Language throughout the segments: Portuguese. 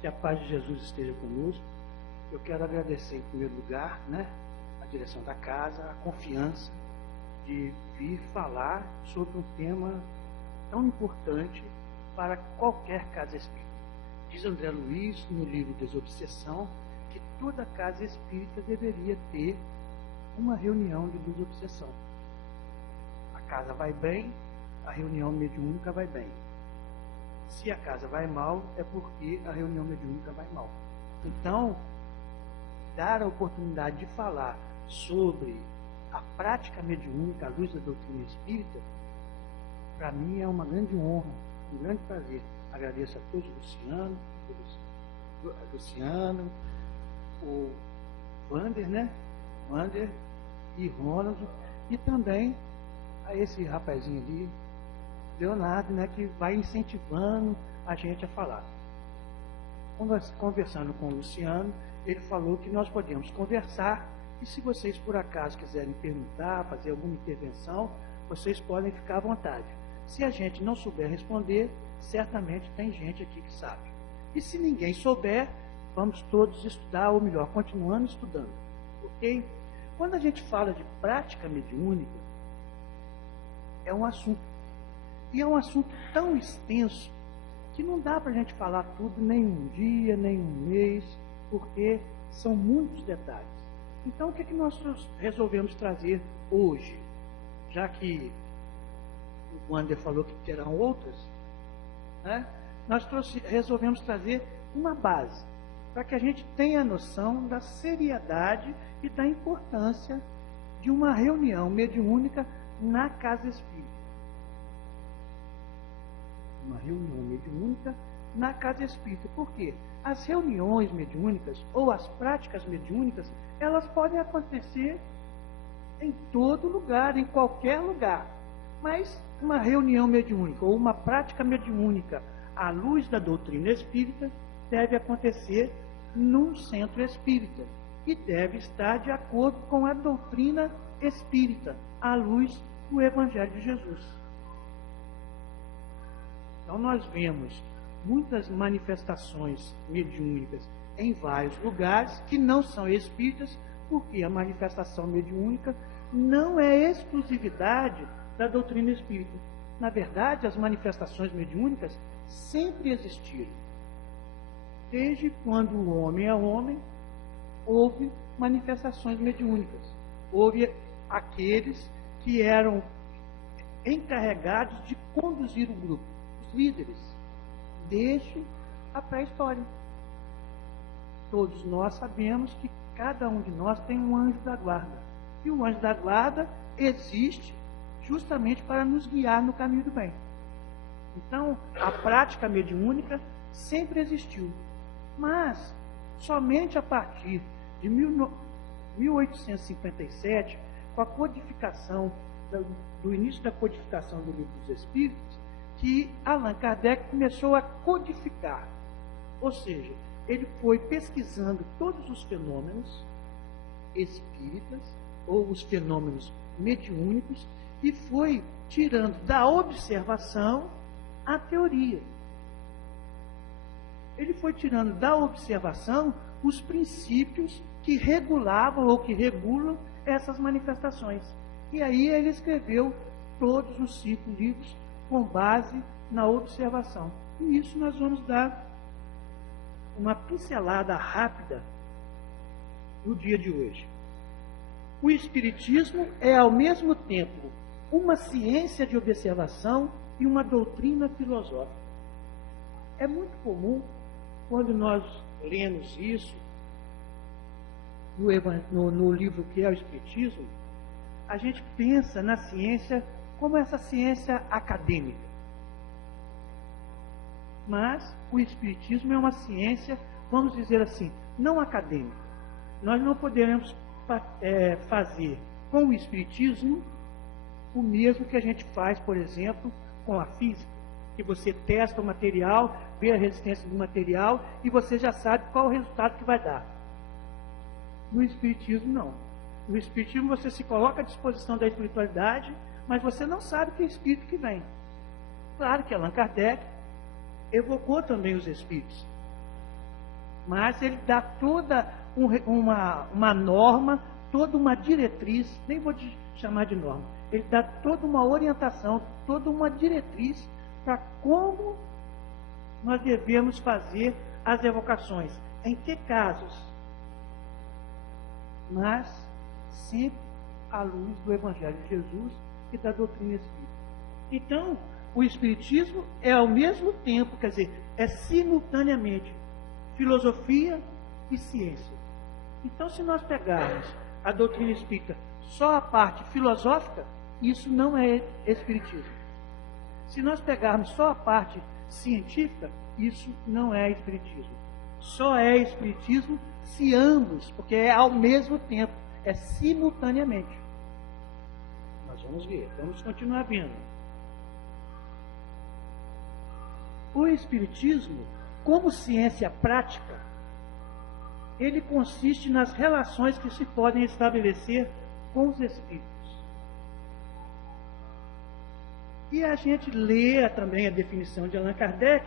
Que a paz de Jesus esteja conosco. Eu quero agradecer, em primeiro lugar, a direção da casa, a confiança de vir falar sobre um tema tão importante para qualquer casa espírita. Diz André Luiz, no livro Desobsessão, que toda casa espírita deveria ter uma reunião de desobsessão. A casa vai bem, a reunião mediúnica vai bem. Se a casa vai mal, é porque a reunião mediúnica vai mal. Então, dar a oportunidade de falar sobre a prática mediúnica à luz da doutrina espírita, para mim é uma grande honra, um grande prazer. Agradeço a todos, Luciano, o Wander, Wander e Ronald, e também a esse rapazinho ali, Leonardo, que vai incentivando a gente a falar. Conversando com o Luciano, ele falou que nós podemos conversar e se vocês por acaso quiserem perguntar, fazer alguma intervenção, vocês podem ficar à vontade. Se a gente não souber responder, certamente tem gente aqui que sabe. E se ninguém souber, vamos todos estudar, ou melhor, continuando estudando. Ok? Quando a gente fala de prática mediúnica, é um assunto. E é um assunto tão extenso que não dá para a gente falar tudo nem um dia, nem um mês, porque são muitos detalhes. Então, o que é que nós resolvemos trazer hoje? Já que o Wander falou que terão outras, nós resolvemos trazer uma base, para que a gente tenha noção da seriedade e da importância de uma reunião mediúnica na casa espírita. Uma reunião mediúnica na casa espírita. Por quê? As reuniões mediúnicas ou as práticas mediúnicas, elas podem acontecer em todo lugar, em qualquer lugar. Mas uma reunião mediúnica ou uma prática mediúnica à luz da doutrina espírita deve acontecer num centro espírita e deve estar de acordo com a doutrina espírita, à luz do Evangelho de Jesus. Então nós vemos muitas manifestações mediúnicas em vários lugares que não são espíritas, porque a manifestação mediúnica não é exclusividade da doutrina espírita. Na verdade, as manifestações mediúnicas sempre existiram. Desde quando o homem é homem, houve manifestações mediúnicas. Houve aqueles que eram encarregados de conduzir o grupo, os líderes, desde a pré-história. Todos nós sabemos que cada um de nós tem um anjo da guarda. E o anjo da guarda existe justamente para nos guiar no caminho do bem. Então, a prática mediúnica sempre existiu. Mas, somente a partir de 1857, com a codificação, do início da codificação do Livro dos Espíritos, que Allan Kardec começou a codificar. Ou seja, ele foi pesquisando todos os fenômenos espíritas, ou os fenômenos mediúnicos, e foi tirando da observação a teoria. Ele foi tirando da observação os princípios que regulavam ou que regulam essas manifestações. E aí ele escreveu todos os 5 livros com base na observação. E nisso nós vamos dar uma pincelada rápida no dia de hoje. O Espiritismo é ao mesmo tempo uma ciência de observação e uma doutrina filosófica. É muito comum, quando nós lemos isso no livro que é o Espiritismo, a gente pensa na ciência como essa ciência acadêmica. Mas o Espiritismo é uma ciência, vamos dizer assim, não acadêmica. Nós não poderemos fazer com o Espiritismo o mesmo que a gente faz, por exemplo, com a física, que você testa o material, vê a resistência do material e você já sabe qual o resultado que vai dar. No Espiritismo, não. No Espiritismo, você se coloca à disposição da espiritualidade, mas você não sabe que espírito que vem. Claro que Allan Kardec evocou também os espíritos, mas ele dá toda uma norma, toda uma diretriz, nem vou chamar de norma, ele dá toda uma orientação, toda uma diretriz para como nós devemos fazer as evocações, em que casos, mas sempre à luz do Evangelho de Jesus e da doutrina espírita. Então, o Espiritismo é ao mesmo tempo, quer dizer, é simultaneamente filosofia e ciência. Então, se nós pegarmos a doutrina espírita só a parte filosófica, isso não é Espiritismo. Se nós pegarmos só a parte científica, isso não é Espiritismo. Só é Espiritismo se ambos, porque é ao mesmo tempo, é simultaneamente. Nós vamos ver, vamos continuar vendo. O Espiritismo, como ciência prática, ele consiste nas relações que se podem estabelecer com os espíritos. E a gente lê também a definição de Allan Kardec,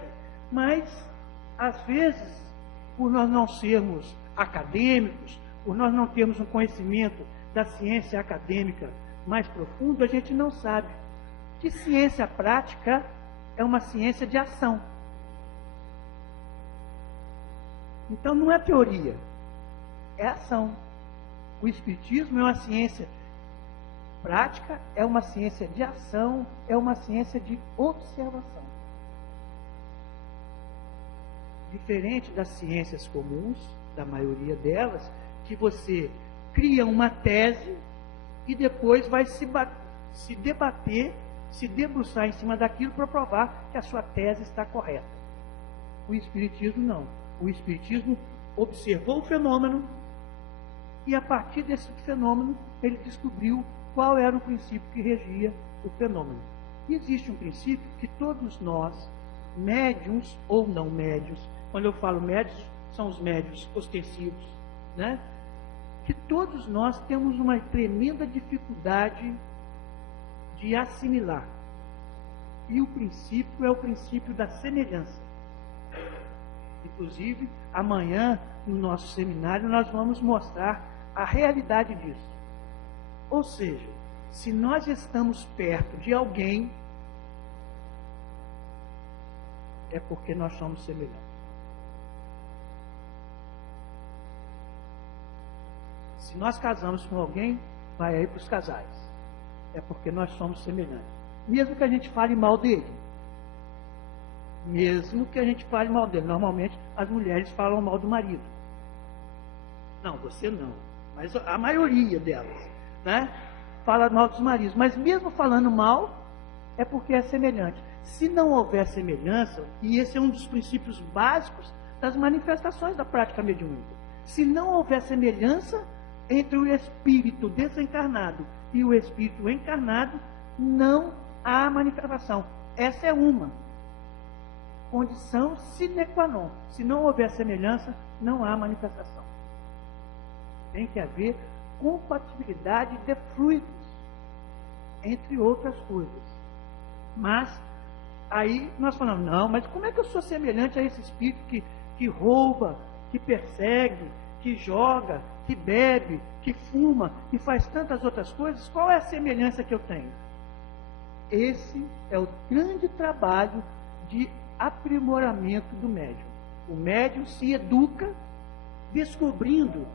mas, às vezes, por nós não sermos acadêmicos, por nós não termos um conhecimento da ciência acadêmica mais profundo, a gente não sabe que ciência prática é uma ciência de ação. Então não é teoria, é ação. O Espiritismo é uma ciência prática, é uma ciência de ação, é uma ciência de observação. Diferente das ciências comuns, da maioria delas, que você cria uma tese e depois vai se debater, se debruçar em cima daquilo para provar que a sua tese está correta. O Espiritismo não. O Espiritismo observou o fenômeno e, a partir desse fenômeno, ele descobriu qual era o princípio que regia o fenômeno. E existe um princípio que todos nós, médiuns ou não médiuns, quando eu falo médiuns, são os médiuns ostensivos, né? Que todos nós temos uma tremenda dificuldade de assimilar. E o princípio é o princípio da semelhança. Inclusive, amanhã, no nosso seminário, nós vamos mostrar a realidade disso. Ou seja, se nós estamos perto de alguém, é porque nós somos semelhantes. Se nós casamos com alguém, vai aí para os casais. É porque nós somos semelhantes. Mesmo que a gente fale mal dele. Mesmo que a gente fale mal dele. Normalmente, as mulheres falam mal do marido. Não, você não. Mas a maioria delas, né? Fala mal dos maridos. Mas mesmo falando mal, é porque é semelhante. Se não houver semelhança, e esse é um dos princípios básicos das manifestações da prática mediúnica. Se não houver semelhança entre o espírito desencarnado e o espírito encarnado, não há manifestação. Essa é uma condição sine qua non. Se não houver semelhança, não há manifestação. Tem que haver compatibilidade de fluidos, entre outras coisas. Mas aí nós falamos, não, mas como é que eu sou semelhante a esse espírito que rouba, que persegue, que joga, que bebe, que fuma e faz tantas outras coisas? Qual é a semelhança que eu tenho? Esse é o grande trabalho de aprimoramento do médium. O médium se educa descobrindo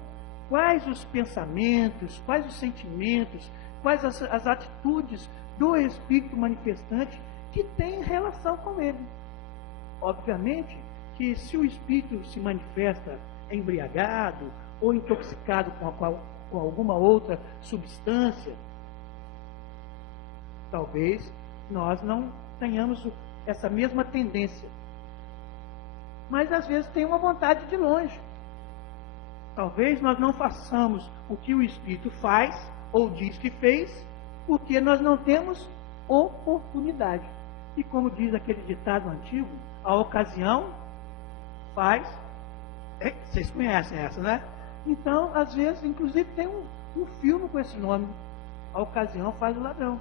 quais os pensamentos, quais os sentimentos, quais as atitudes do espírito manifestante que tem relação com ele. Obviamente que se o espírito se manifesta embriagado ou intoxicado com alguma outra substância, talvez nós não tenhamos essa mesma tendência. Mas às vezes tem uma vontade de longe. Talvez nós não façamos o que o espírito faz ou diz que fez, porque nós não temos oportunidade. E como diz aquele ditado antigo, a ocasião faz... Vocês conhecem essa, né? Então, às vezes, inclusive tem um filme com esse nome, A Ocasião Faz o Ladrão,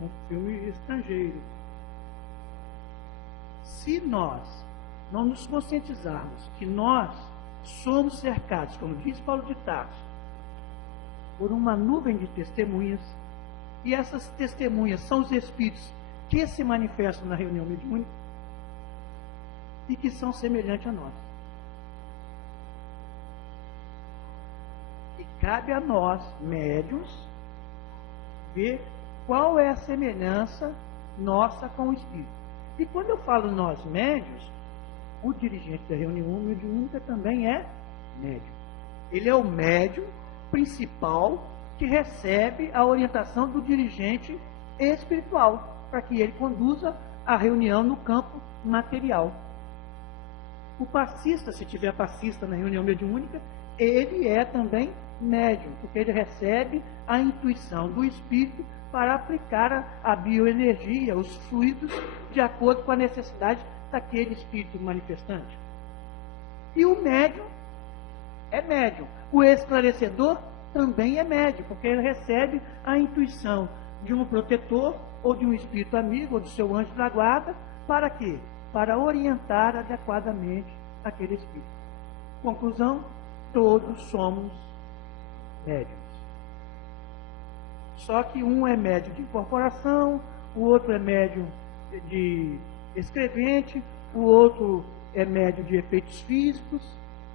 um filme estrangeiro. Se nós não nos conscientizarmos que nós somos cercados, como diz Paulo de Tarso, por uma nuvem de testemunhas, e essas testemunhas são os espíritos que se manifestam na reunião mediúnica e que são semelhantes a nós. E cabe a nós, médiuns, ver qual é a semelhança nossa com o espírito. E quando eu falo nós, médiuns, o dirigente da reunião mediúnica também é médium. Ele é o médium principal que recebe a orientação do dirigente espiritual, para que ele conduza a reunião no campo material. O passista, se tiver passista na reunião mediúnica, ele é também médium, porque ele recebe a intuição do espírito para aplicar a bioenergia, os fluidos, de acordo com a necessidade daquele espírito manifestante. E o médium é médium. O esclarecedor também é médium, porque ele recebe a intuição de um protetor, ou de um espírito amigo, ou do seu anjo da guarda, para quê? Para orientar adequadamente aquele espírito. Conclusão, todos somos médiums. Só que um é médium de incorporação, o outro é médium de escrevente, o outro é médium de efeitos físicos,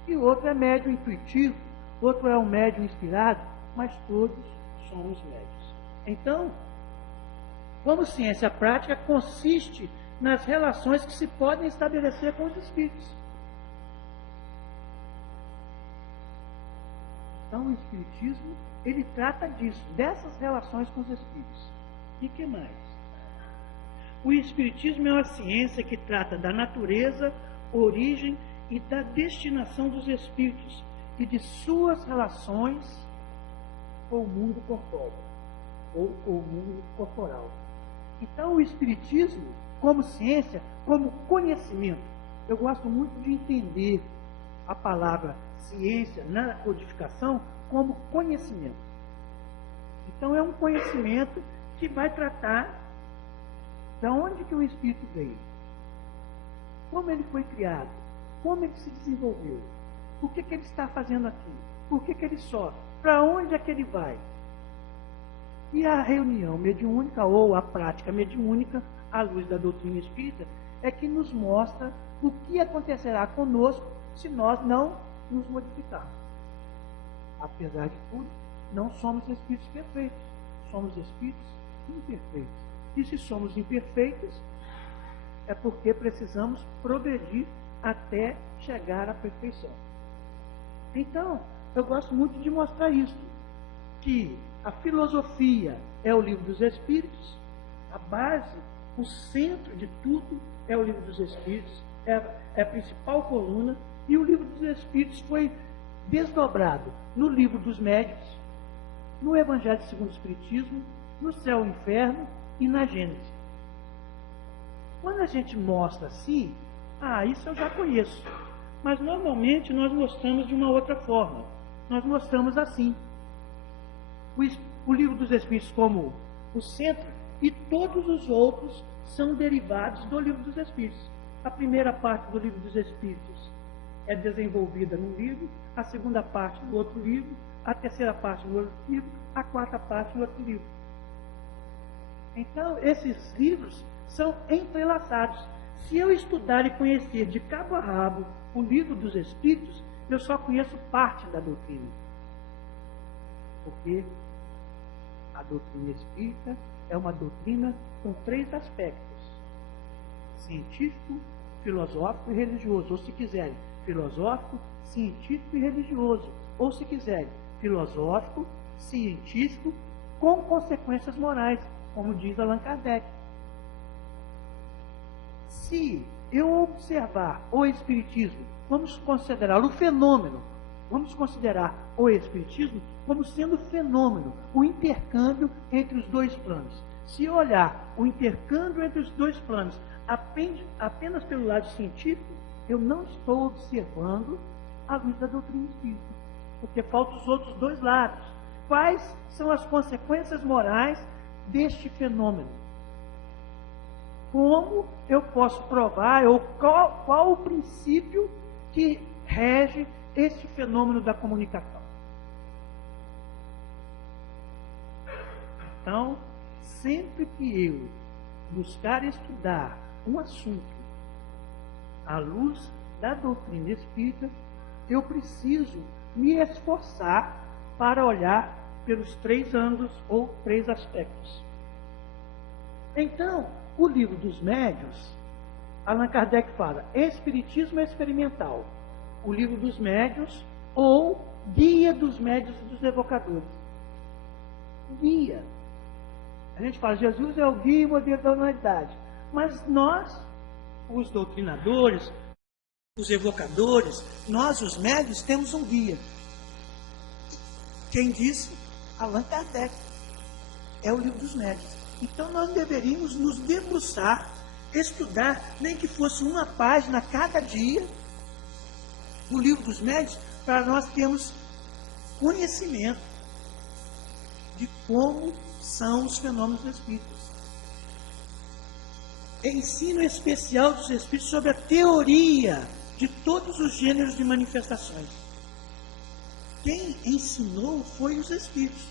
e o outro é médium intuitivo, outro é um médium inspirado, mas todos somos médiuns. Então, como ciência prática, consiste nas relações que se podem estabelecer com os espíritos. Então, o espiritismo, ele trata disso, dessas relações com os espíritos. E que mais? O espiritismo é uma ciência que trata da natureza, origem e da destinação dos espíritos e de suas relações com o mundo corpóreo, ou com o mundo corporal. Então, o espiritismo, como ciência, como conhecimento, eu gosto muito de entender a palavra ciência na codificação como conhecimento. Então, é um conhecimento que vai tratar de onde que o espírito veio, como ele foi criado, como ele se desenvolveu, o que ele está fazendo aqui, por que ele sofre, para onde é que ele vai. E a reunião mediúnica, ou a prática mediúnica, à luz da doutrina espírita, é que nos mostra o que acontecerá conosco se nós não nos modificarmos. Apesar de tudo, não somos espíritos perfeitos, somos espíritos imperfeitos. E se somos imperfeitos, é porque precisamos progredir até chegar à perfeição. Então, eu gosto muito de mostrar isso, que a filosofia é o livro dos Espíritos, a base, o centro de tudo é o livro dos Espíritos, é a principal coluna, e o livro dos Espíritos foi desdobrado no livro dos Médiuns, no Evangelho segundo o Espiritismo, no Céu e Inferno e na Gênese. Quando a gente mostra assim, isso eu já conheço, mas normalmente nós mostramos de uma outra forma. Nós mostramos assim. O livro dos Espíritos como o centro, e todos os outros são derivados do livro dos Espíritos. A primeira parte do livro dos Espíritos é desenvolvida num livro, a segunda parte no outro livro, a terceira parte no outro livro, a quarta parte no outro livro. Então, esses livros são entrelaçados. Se eu estudar e conhecer de cabo a rabo o livro dos Espíritos, eu só conheço parte da doutrina. Porque a doutrina espírita é uma doutrina com 3 aspectos: científico, filosófico e religioso. Ou, se quiserem, filosófico, científico e religioso. Ou, se quiserem, filosófico, científico, com consequências morais, como diz Allan Kardec. Se eu observar o Espiritismo, vamos considerar o fenômeno vamos considerar o Espiritismo como sendo fenômeno, o intercâmbio entre os dois planos. Se eu olhar o intercâmbio entre os dois planos apenas pelo lado científico, eu não estou observando a luz da doutrina espírita, porque faltam os outros dois lados. Quais são as consequências morais deste fenômeno? Como eu posso provar, ou qual o princípio que rege este fenômeno da comunicação? Então, sempre que eu buscar estudar um assunto à luz da doutrina espírita, eu preciso me esforçar para olhar pelos 3 ângulos ou 3 aspectos. Então, o Livro dos Médiuns, Allan Kardec fala, Espiritismo Experimental, o Livro dos Médiuns ou Guia dos Médiuns e dos Evocadores. Guia. A gente fala, Jesus é o guia e modelo da humanidade. Mas nós, os doutrinadores, os evocadores, nós, os médiuns, temos um guia. Quem disse? Allan Kardec. É o Livro dos Médiuns. Então nós deveríamos nos debruçar, estudar, nem que fosse uma página cada dia, no Livro dos Médiuns, para nós termos conhecimento de como são os fenômenos espíritas. Ensino especial dos espíritos sobre a teoria de todos os gêneros de manifestações. Quem ensinou foi os espíritos.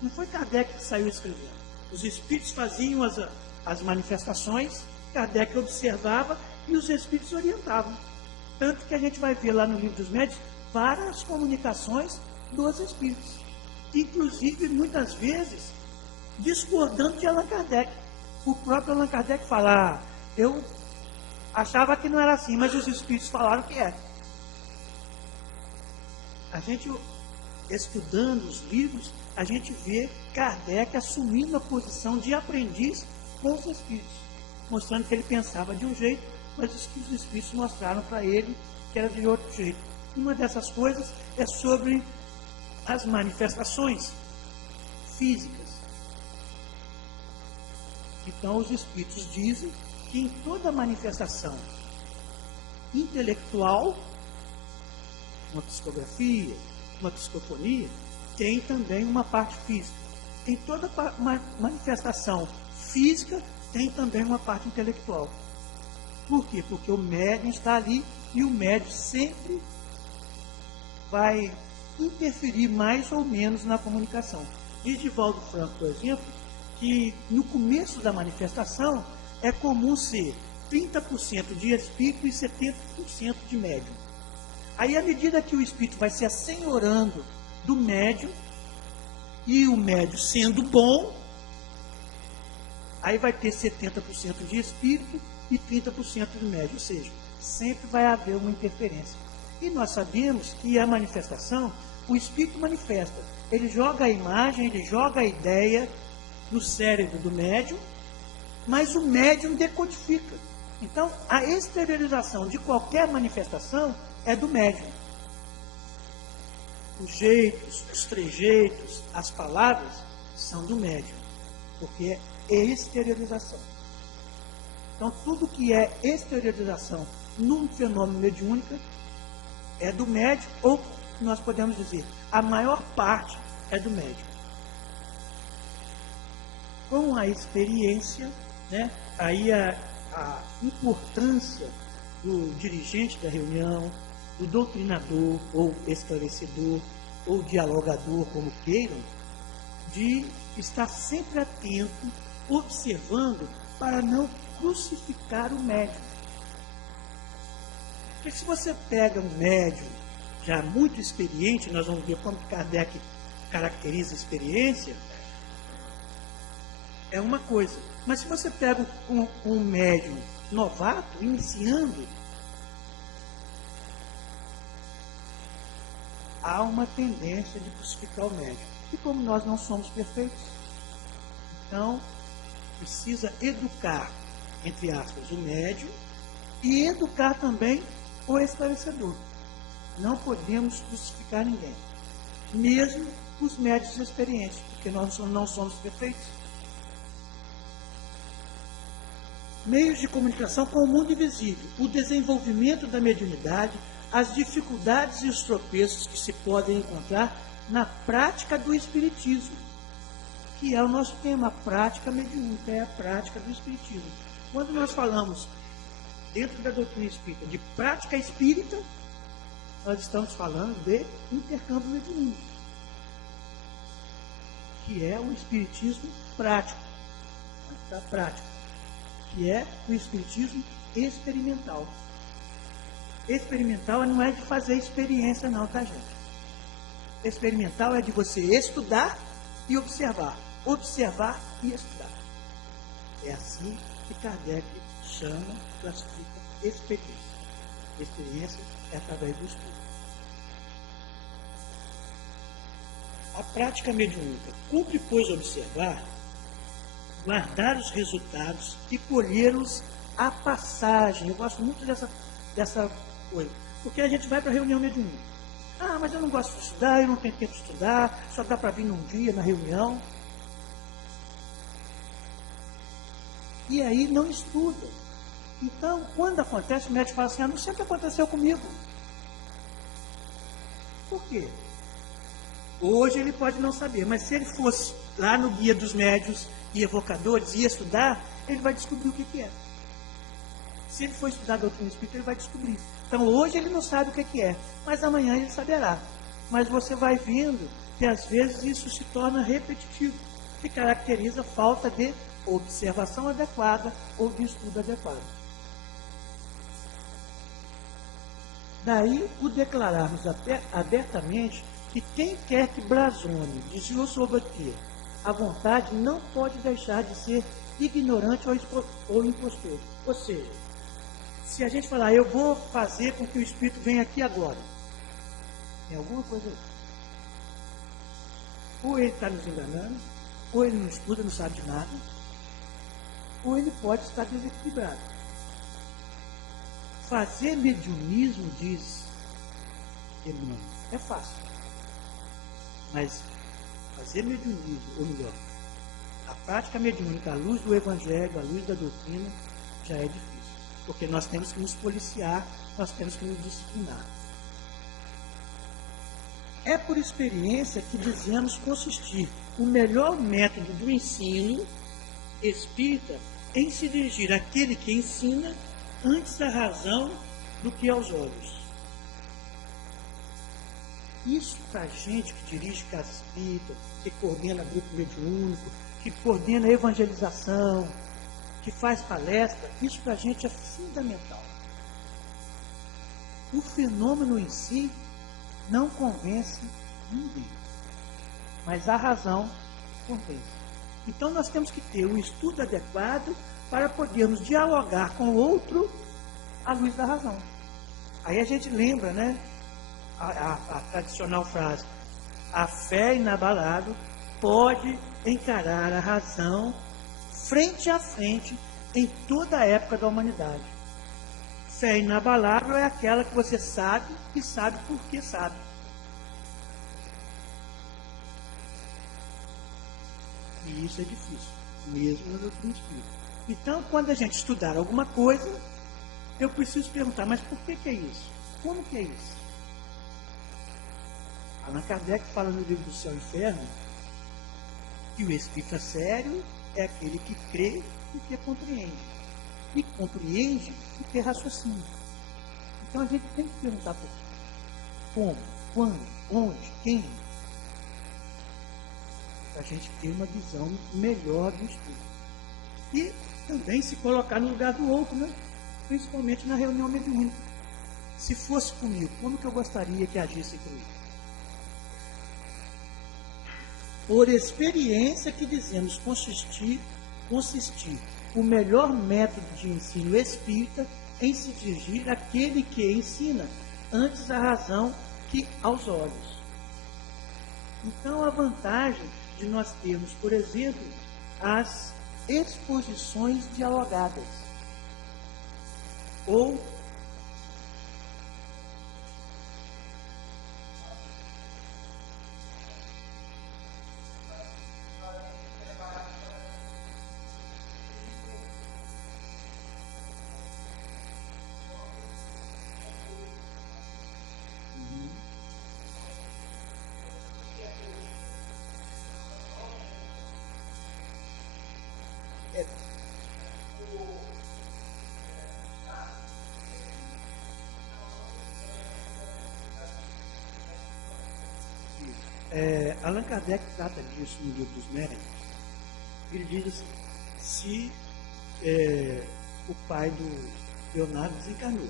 Não foi Kardec que saiu escrevendo. Os espíritos faziam as manifestações, Kardec observava e os espíritos orientavam. Tanto que a gente vai ver lá no Livro dos Médiuns várias comunicações dos espíritos. Inclusive, muitas vezes, discordando de Allan Kardec. O próprio Allan Kardec fala, eu achava que não era assim, mas os espíritos falaram que é. A gente, estudando os livros, a gente vê Kardec assumindo a posição de aprendiz com os espíritos, mostrando que ele pensava de um jeito, mas os espíritos mostraram para ele que era de outro jeito. Uma dessas coisas é sobre as manifestações físicas. Então, os espíritos dizem que em toda manifestação intelectual, uma psicografia, uma psicofonia, tem também uma parte física. Em toda manifestação física, tem também uma parte intelectual. Por quê? Porque o médium está ali e o médium sempre vai interferir mais ou menos na comunicação. Diz Divaldo Franco, por exemplo, que no começo da manifestação é comum ser 30% de espírito e 70% de médium. Aí, à medida que o espírito vai se assenhorando do médium, e o médium sendo bom, aí vai ter 70% de espírito e 30% de médium, ou seja, sempre vai haver uma interferência. E nós sabemos que a manifestação, o espírito manifesta, ele joga a imagem, ele joga a ideia no cérebro do médium, mas o médium decodifica. Então, a exteriorização de qualquer manifestação é do médium. Os jeitos, os trejeitos, as palavras são do médium, porque é exteriorização. Então, tudo que é exteriorização num fenômeno mediúnico é do médium, ou nós podemos dizer, a maior parte é do médium. Com a experiência, né, aí a importância do dirigente da reunião, do doutrinador ou esclarecedor ou dialogador, como queiram, de estar sempre atento, observando para não crucificar o médium. Porque se você pega um médium já muito experiente, nós vamos ver como Kardec caracteriza a experiência, é uma coisa. Mas se você pega um médium novato, iniciando, há uma tendência de crucificar o médium. E como nós não somos perfeitos, então precisa educar, entre aspas, o médium e educar também o esclarecedor. Não podemos crucificar ninguém, mesmo os médicos experientes, porque nós não somos perfeitos. Meios de comunicação com o mundo invisível, o desenvolvimento da mediunidade, as dificuldades e os tropeços que se podem encontrar na prática do espiritismo, que é o nosso tema, a prática mediúnica, é a prática do espiritismo. Quando nós falamos, dentro da doutrina espírita, de prática espírita, nós estamos falando de intercâmbio mediúnico, que é o espiritismo prático, da prática, que é o espiritismo experimental. Experimental não é de fazer experiência não, tá, gente? Experimental é de você estudar e observar. Observar e estudar. É assim que Kardec chama, classifica experiência. Experiência é através do estudo. A prática mediúnica cumpre, pois, observar, guardar os resultados e colhê-los à passagem. Eu gosto muito dessa coisa, porque a gente vai para a reunião mediúnica. Ah, mas eu não gosto de estudar, eu não tenho tempo de estudar, só dá para vir num dia na reunião. E aí não estuda. Então, quando acontece, o médico fala assim, não sei o que aconteceu comigo. Por quê? Hoje ele pode não saber, mas se ele fosse lá no guia dos médios e evocadores e estudar, ele vai descobrir o que é. Se ele for estudar a doutrina espírita, ele vai descobrir. Então, hoje ele não sabe o que é, mas amanhã ele saberá. Mas você vai vendo que, às vezes, isso se torna repetitivo, que caracteriza falta de observação adequada ou de estudo adequado. Daí, o declararmos abertamente que quem quer que blasone de sua soberania a vontade não pode deixar de ser ignorante ou impostor. Ou seja, se a gente falar, eu vou fazer com que o Espírito venha aqui agora, tem alguma coisa aí. Ou ele está nos enganando, ou ele não estuda, não sabe de nada, ou ele pode estar desequilibrado. Fazer mediunismo, diz Emmanuel, é fácil. Mas fazer mediunismo, ou melhor, a prática mediúnica à luz do Evangelho, à luz da doutrina, já é difícil. Porque nós temos que nos policiar, nós temos que nos disciplinar. É por experiência que dizemos consistir o melhor método do ensino espírita em se dirigir àquele que ensina antes à razão do que aos olhos. Isso para a gente que dirige casa espírita, que coordena grupo mediúnico, que coordena evangelização, que faz palestra, isso para a gente é fundamental. O fenômeno em si não convence ninguém, mas a razão convence. Então nós temos que ter o estudo adequado para podermos dialogar com o outro à luz da razão. Aí a gente lembra, né, a tradicional frase, a fé inabalável pode encarar a razão frente a frente em toda a época da humanidade. Fé inabalável é aquela que você sabe e sabe por que sabe. E isso é difícil, mesmo na doutrina espírita. Então, quando a gente estudar alguma coisa, eu preciso perguntar, mas por que é isso? Como que é isso? Allan Kardec fala no livro do Céu e Inferno que o espírita sério é aquele que crê e que compreende. E compreende e que raciocina. Então a gente tem que perguntar por quê. Como, quando, onde, quem? Para a gente ter uma visão melhor do estudo. E também se colocar no lugar do outro, né? Principalmente na reunião mediúnica. Se fosse comigo, como que eu gostaria que agisse comigo? Por experiência que dizemos consistir o melhor método de ensino espírita em se dirigir àquele que ensina antes a razão que aos olhos. Então, a vantagem de nós termos, por exemplo, as exposições dialogadas, ou Allan Kardec trata disso no livro dos Médiuns. Ele diz assim, se o pai do Leonardo desencarnou,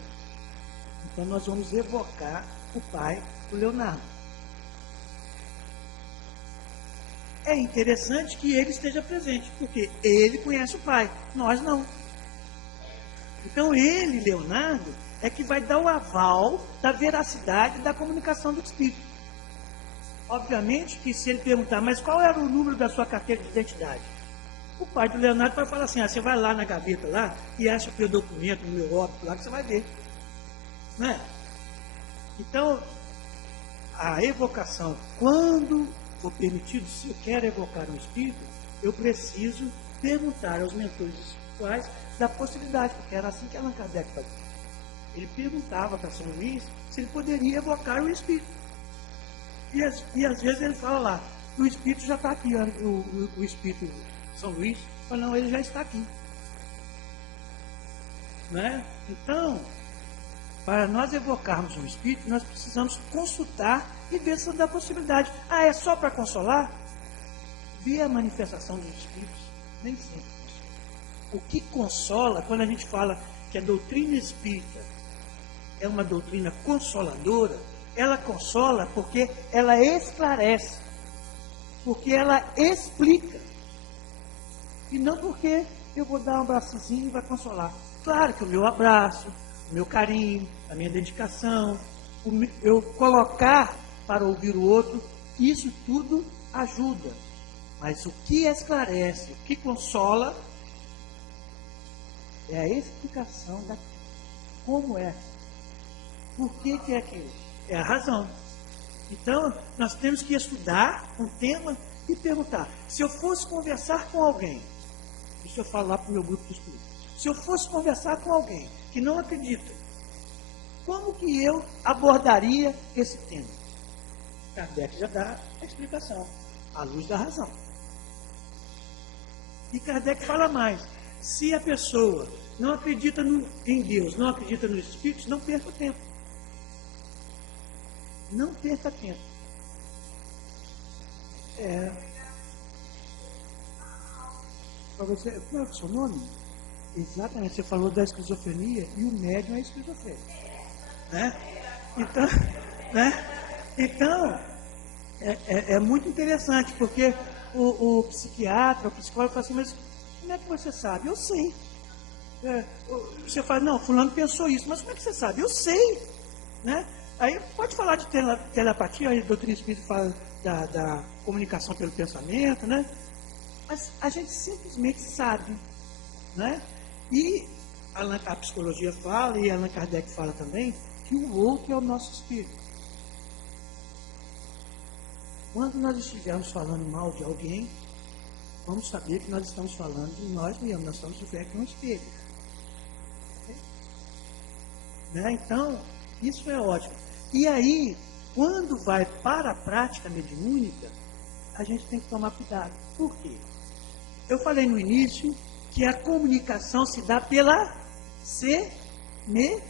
então nós vamos evocar o pai do Leonardo. É interessante que ele esteja presente, porque ele conhece o pai, nós não. Então ele, Leonardo, é que vai dar o aval da veracidade da comunicação do espírito. Obviamente que se ele perguntar, mas qual era o número da sua carteira de identidade? O pai do Leonardo vai falar assim, você vai lá na gaveta lá e acha o meu documento, o meu óbito lá, que você vai ver. Não é? Então, a evocação, quando for permitido, se eu quero evocar um espírito, eu preciso perguntar aos mentores espirituais da possibilidade, porque era assim que Allan Kardec fazia. Ele perguntava para São Luís se ele poderia evocar o espírito. E às vezes ele fala lá, o espírito já está aqui, o espírito São Luís, fala, não, ele já está aqui. Né? Então, para nós evocarmos um espírito, nós precisamos consultar e ver se dá possibilidade. Ah, é só para consolar? Ver a manifestação dos espíritos, nem sempre. O que consola, quando a gente fala que a doutrina espírita é uma doutrina consoladora, ela consola porque ela esclarece, porque ela explica, e não porque eu vou dar um abraçozinho e vai consolar. Claro que o meu abraço, o meu carinho, a minha dedicação, eu colocar para ouvir o outro, isso tudo ajuda. Mas o que esclarece, o que consola, é a explicação da como é. Por que é aquilo? É a razão. Então, nós temos que estudar um tema e perguntar. Se eu fosse conversar com alguém, deixa eu falar para o meu grupo de estudo. Se eu fosse conversar com alguém que não acredita, como que eu abordaria esse tema? Kardec já dá a explicação, à luz da razão. E Kardec fala mais. Se a pessoa não acredita em Deus, não acredita nos Espíritos, não perca tempo. Não perca tempo. Para você, qual é o seu nome? Exatamente, você falou da esquizofrenia e o médium é esquizofrênico. Né? Então, é muito interessante, porque o psiquiatra, o psicólogo fala assim, mas como é que você sabe? Eu sei. Você fala, não, fulano pensou isso, mas como é que você sabe? Eu sei. Né? Aí pode falar de telepatia, a doutrina espírita fala da comunicação pelo pensamento, né? Mas a gente simplesmente sabe. Né? E a psicologia fala, e Allan Kardec fala também, que o outro é o nosso espírito. Quando nós estivermos falando mal de alguém, vamos saber que nós estamos falando de nós mesmos, nós estamos de frente a um espelho. Né? Então, isso é ótimo. E aí, quando vai para a prática mediúnica, a gente tem que tomar cuidado. Por quê? Eu falei no início que a comunicação se dá pela semelhança.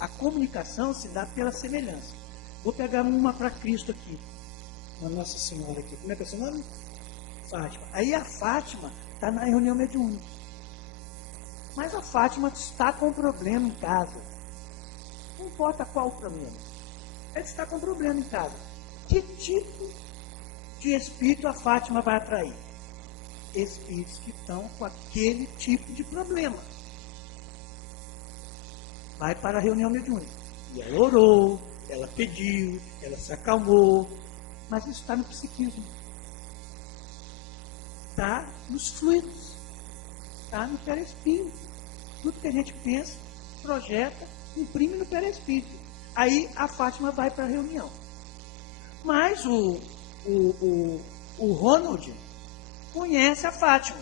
A comunicação se dá pela semelhança. Vou pegar uma para Cristo aqui. Uma Nossa Senhora aqui. Como é que é o seu nome? Fátima. Aí a Fátima está na reunião mediúnica. Mas a Fátima está com um problema em casa. Não importa qual o problema. Ela está com um problema em casa. Que tipo de espírito a Fátima vai atrair? Espíritos que estão com aquele tipo de problema. Vai para a reunião mediúnica. E ela orou, ela pediu, ela se acalmou. Mas isso está no psiquismo. Está nos fluidos. Está no perispírito. Tudo que a gente pensa, projeta, imprime no perispírito. Aí a Fátima vai para a reunião. Mas o Ronald conhece a Fátima.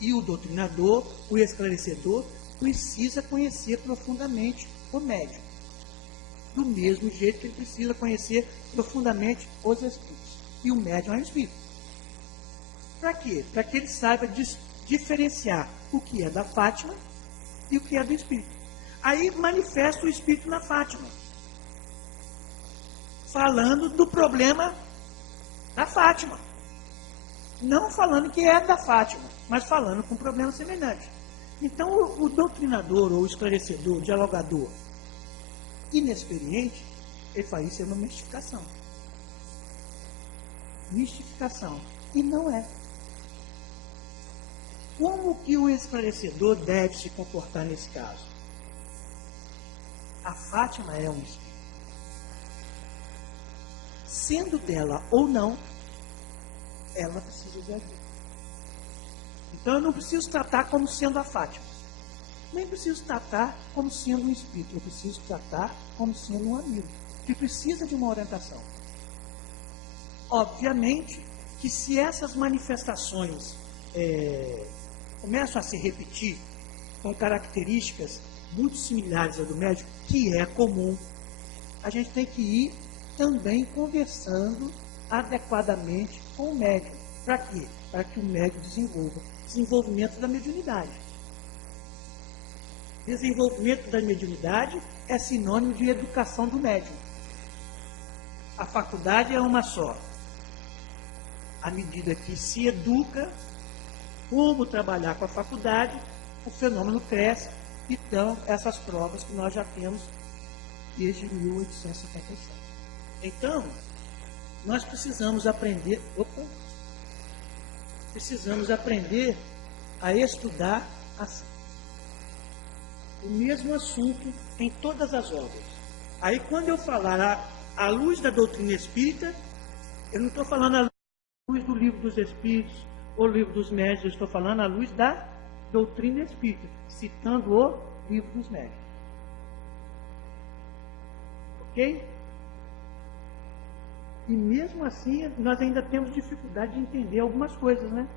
E o doutrinador, o esclarecedor, precisa conhecer profundamente o médium. Do mesmo jeito que ele precisa conhecer profundamente os espíritos. E o médium é o espírito. Para quê? Para que ele saiba diferenciar o que é da Fátima e o que é do espírito. Aí manifesta o espírito na Fátima. falando do problema da Fátima. Não falando que é da Fátima, mas falando com um problema semelhante. Então, o doutrinador, ou esclarecedor, dialogador, inexperiente, ele faz isso é uma mistificação. Mistificação. E não é. Como que o esclarecedor deve se comportar nesse caso? A Fátima é um espírito. Sendo dela ou não, ela precisa de ajuda. Então eu não preciso tratar como sendo a Fátima. Nem preciso tratar como sendo um espírito. Eu preciso tratar como sendo um amigo, que precisa de uma orientação. Obviamente que se essas manifestações começam a se repetir com características muito similares à do médico, que é comum, a gente tem que ir também conversando adequadamente com o médico. Para quê? Para que o médico desenvolva desenvolvimento da mediunidade. Desenvolvimento da mediunidade é sinônimo de educação do médium. A faculdade é uma só. À medida que se educa como trabalhar com a faculdade, o fenômeno cresce. Então, essas provas que nós já temos desde 1857. Então, nós precisamos aprender, a estudar assim. O mesmo assunto em todas as obras. Aí, quando eu falar à luz da doutrina espírita, eu não estou falando à luz do livro dos Espíritos ou livro dos Médiuns, eu estou falando à luz da doutrina espírita, citando o livro dos Médiuns. Ok? E mesmo assim, nós ainda temos dificuldade de entender algumas coisas, né?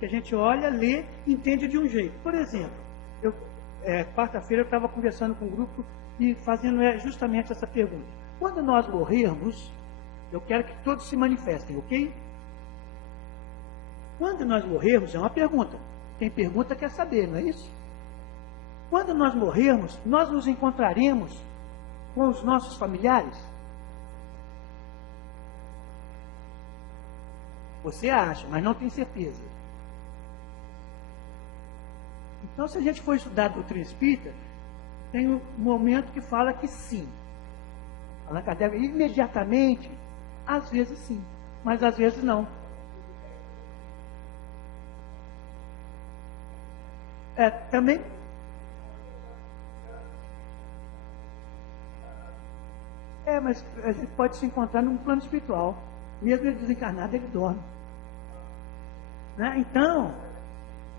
Que a gente olha, lê e entende de um jeito. Por exemplo, quarta-feira eu estava conversando com um grupo e fazendo justamente essa pergunta. Quando nós morrermos, eu quero que todos se manifestem, ok? Quando nós morrermos, é uma pergunta. Quem pergunta quer saber, não é isso? Quando nós morrermos, nós nos encontraremos com os nossos familiares? Você acha, mas não tem certeza. Então, se a gente for estudar a doutrina espírita, tem um momento que fala que sim. Allan Kardec, imediatamente, às vezes sim, mas às vezes não. Também. Mas a gente pode se encontrar num plano espiritual. Mesmo ele desencarnado, ele dorme. Né? Então,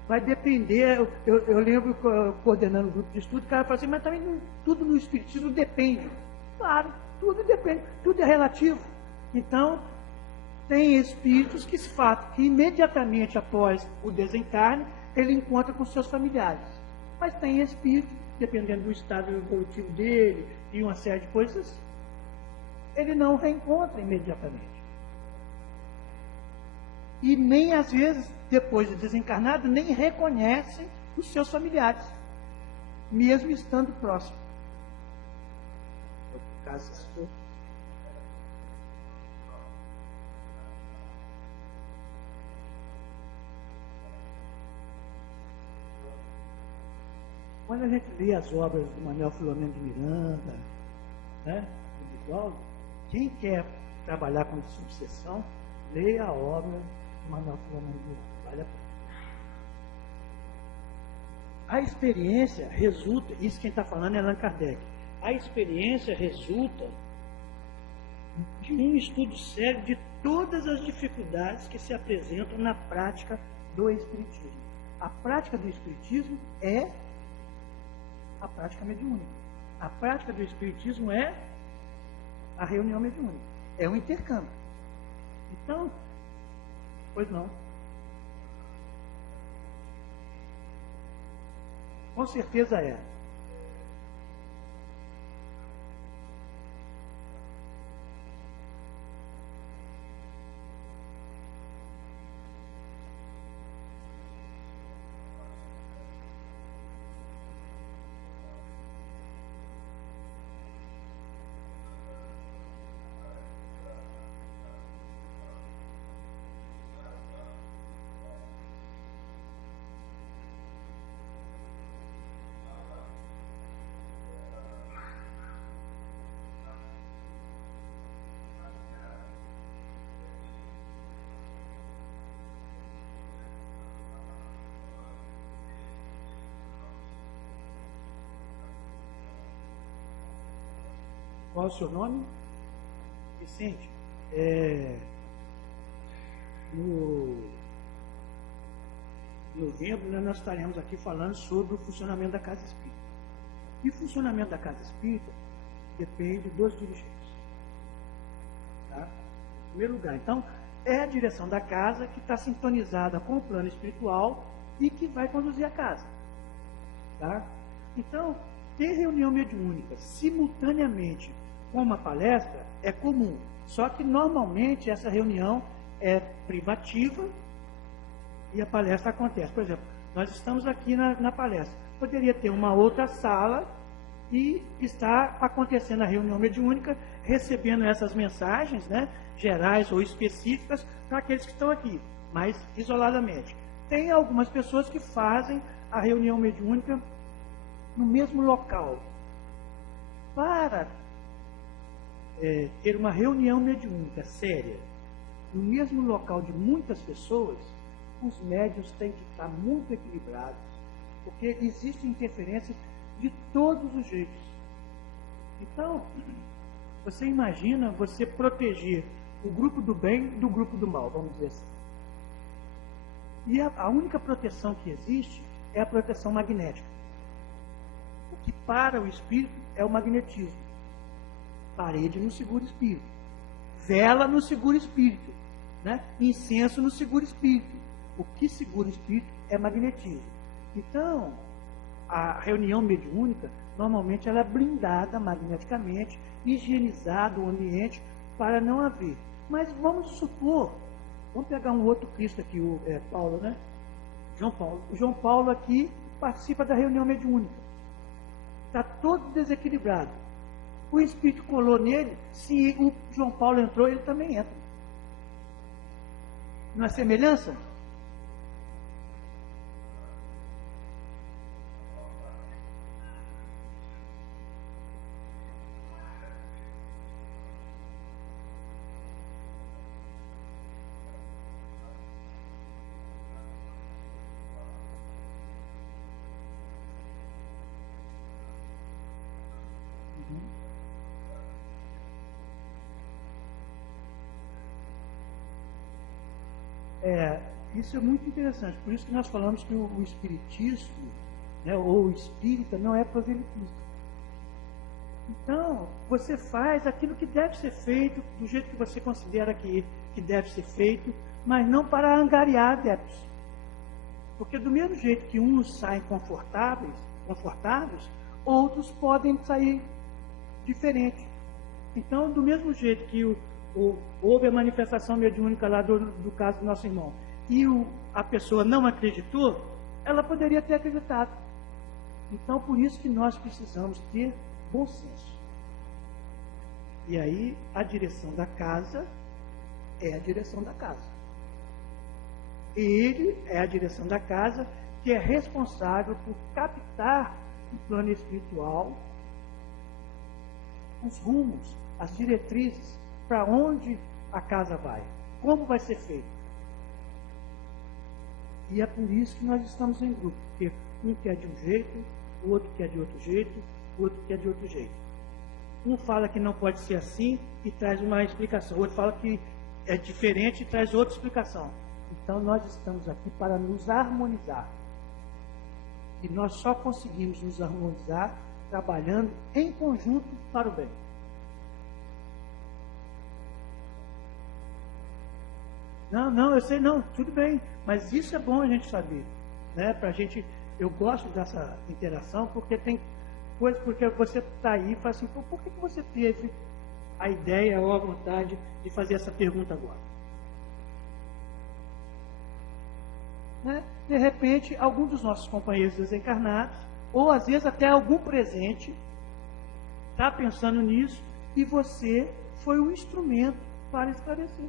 vai depender. Eu lembro, coordenando o grupo de estudo, o cara fala assim, mas também tudo no espiritismo depende. Claro, tudo depende, tudo é relativo. Então, tem espíritos que imediatamente após o desencarne, ele encontra com seus familiares. Mas tem espíritos, dependendo do estado evolutivo dele e uma série de coisas, ele não reencontra imediatamente. E nem, às vezes, depois de desencarnado, nem reconhece os seus familiares, mesmo estando próximo. Quando a gente lê as obras do Manuel Filomeno de Miranda, né, do Divaldo, quem quer trabalhar com subseção, leia a obra do Manuel Filomeno de Miranda. Vale a pena. A experiência resulta, isso quem está falando é Allan Kardec, a experiência resulta de um estudo sério de todas as dificuldades que se apresentam na prática do Espiritismo. A prática do Espiritismo é a prática mediúnica. A prática do Espiritismo é a reunião mediúnica. É um intercâmbio. Então, pois não. Com certeza é. Qual é o seu nome? Vicente. No novembro, nós estaremos aqui falando sobre o funcionamento da casa espírita. E o funcionamento da casa espírita depende dos dirigentes. Tá? Em primeiro lugar, então, é a direção da casa que está sintonizada com o plano espiritual e que vai conduzir a casa. Tá? Então, ter reunião mediúnica simultaneamente com uma palestra é comum. Só que, normalmente, essa reunião é privativa e a palestra acontece. Por exemplo, nós estamos aqui na palestra. Poderia ter uma outra sala e está acontecendo a reunião mediúnica, recebendo essas mensagens, né, gerais ou específicas para aqueles que estão aqui, mas isoladamente. Tem algumas pessoas que fazem a reunião mediúnica no mesmo local. Para ter uma reunião mediúnica séria no mesmo local de muitas pessoas, os médiuns têm que estar muito equilibrados, porque existe interferência de todos os jeitos. Então, você imagina você proteger o grupo do bem do grupo do mal, vamos dizer assim. E a única proteção que existe é a proteção magnética. O que para o espírito é o magnetismo. Parede não segura espírito. Vela não segura espírito. Né? Incenso não segura espírito. O que segura o espírito é magnetismo. Então, a reunião mediúnica, normalmente ela é blindada magneticamente, higienizado o ambiente para não haver. Mas vamos supor, vamos pegar um outro Cristo aqui, o Paulo, né? João Paulo. O João Paulo aqui participa da reunião mediúnica. Está todo desequilibrado. O espírito colou nele, se o João Paulo entrou, ele também entra. Não é semelhança? Isso é muito interessante, por isso que nós falamos que o espiritismo, né, ou o espírita, não é proselitista. Então, você faz aquilo que deve ser feito, do jeito que você considera que deve ser feito, mas não para angariar adeptos. Porque do mesmo jeito que uns saem confortáveis, outros podem sair diferentes. Então, do mesmo jeito que houve a manifestação mediúnica lá do caso do nosso irmão, e a pessoa não acreditou, ela poderia ter acreditado. Então, por isso que nós precisamos ter bom senso. E aí, a direção da casa é a direção da casa. Ele é a direção da casa que é responsável por captar no plano espiritual os rumos, as diretrizes, para onde a casa vai, como vai ser feito. E é por isso que nós estamos em grupo, porque um quer de um jeito, o outro quer de outro jeito, o outro quer de outro jeito. Um fala que não pode ser assim e traz uma explicação, o outro fala que é diferente e traz outra explicação. Então nós estamos aqui para nos harmonizar. E nós só conseguimos nos harmonizar trabalhando em conjunto para o bem. Não, eu sei, não, tudo bem, mas isso é bom a gente saber, né? Pra gente, eu gosto dessa interação, porque tem coisas, porque você está aí e fala assim, por que você teve a ideia ou a vontade de fazer essa pergunta agora? Né? De repente, algum dos nossos companheiros desencarnados, ou às vezes até algum presente, está pensando nisso, e você foi um instrumento para esclarecer.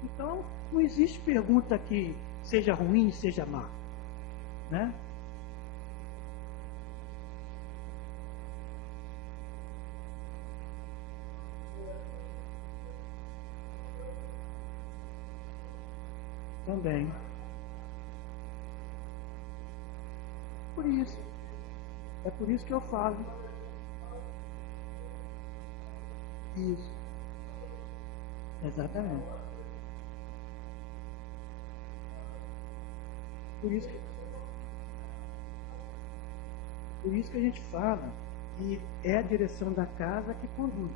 Então, não existe pergunta que seja ruim, seja má. Né? Também. Por isso. É por isso que eu falo. Isso. Exatamente. Por isso que a gente fala que é a direção da casa que conduz.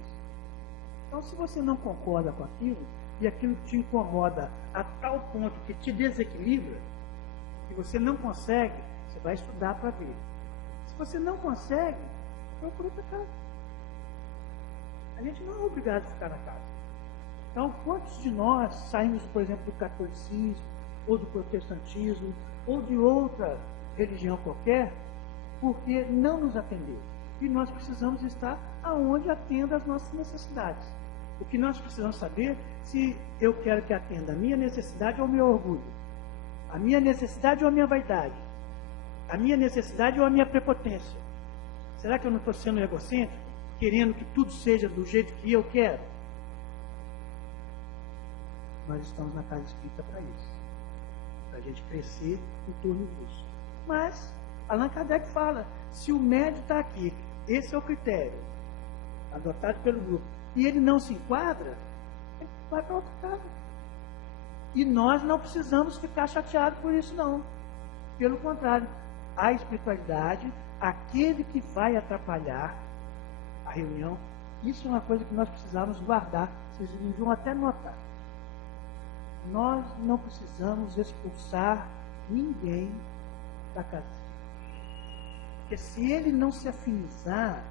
Então, se você não concorda com aquilo, e aquilo te incomoda a tal ponto que te desequilibra, que você não consegue, você vai estudar para ver. Se você não consegue, procura outra casa. A gente não é obrigado a ficar na casa. Então, quantos de nós saímos, por exemplo, do catolicismo, ou do protestantismo, ou de outra religião qualquer, porque não nos atendeu. E nós precisamos estar aonde atenda as nossas necessidades. O que nós precisamos saber se eu quero que atenda a minha necessidade ou o meu orgulho, a minha necessidade ou a minha vaidade, a minha necessidade ou a minha prepotência. Será que eu não estou sendo egocêntrico, querendo que tudo seja do jeito que eu quero? Nós estamos na casa espírita para isso, para a gente crescer em torno disso. Mas Allan Kardec fala, se o médio está aqui, esse é o critério adotado pelo grupo, e ele não se enquadra, ele vai para outra casa. E nós não precisamos ficar chateados por isso, não. Pelo contrário, a espiritualidade, aquele que vai atrapalhar a reunião, isso é uma coisa que nós precisamos guardar. Vocês deviam até notar. Nós não precisamos expulsar ninguém da casa. Porque se ele não se afinizar,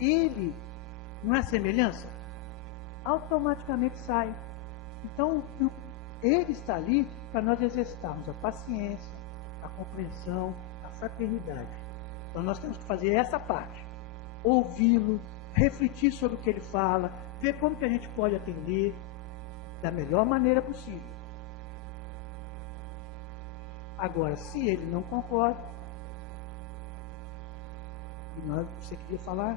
ele, não é semelhança? Automaticamente sai. Então, ele está ali para nós exercitarmos a paciência, a compreensão, a fraternidade. Então, nós temos que fazer essa parte. Ouvi-lo, refletir sobre o que ele fala, ver como que a gente pode atender da melhor maneira possível. Agora, se ele não concorda, e você queria falar?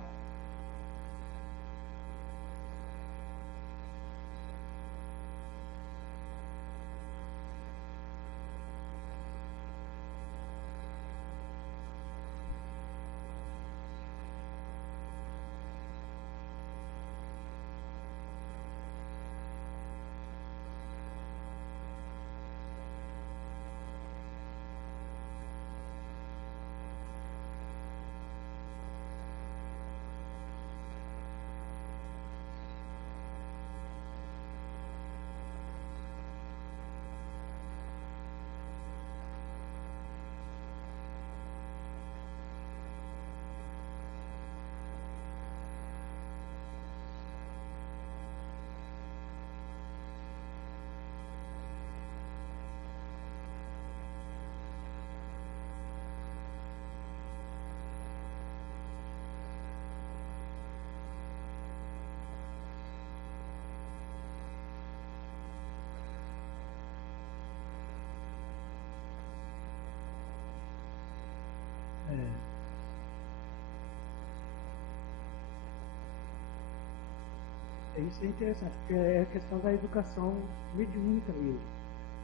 Isso é interessante, porque é a questão da educação mediúnica mesmo.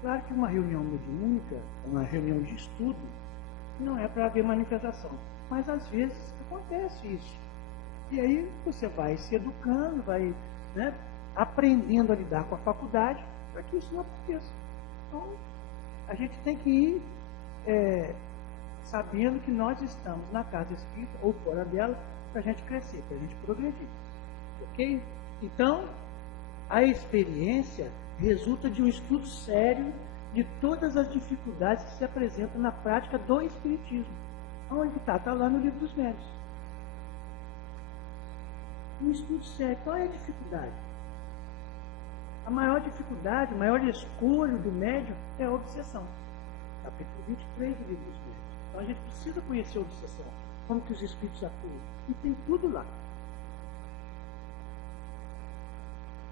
Claro que uma reunião mediúnica, uma reunião de estudo, não é para haver manifestação. Mas às vezes acontece isso. E aí você vai se educando, vai, né, aprendendo a lidar com a faculdade para que isso não aconteça. Então, a gente tem que ir sabendo que nós estamos na casa espírita ou fora dela para a gente crescer, para a gente progredir. Ok? Então, a experiência resulta de um estudo sério de todas as dificuldades que se apresentam na prática do Espiritismo. Onde está? Está lá no Livro dos Médiuns. Um estudo sério. Qual é a dificuldade? A maior dificuldade, o maior escolho do médium é a obsessão. Capítulo 23 do Livro dos Médiuns. Então a gente precisa conhecer a obsessão, como que os espíritos atuam. E tem tudo lá.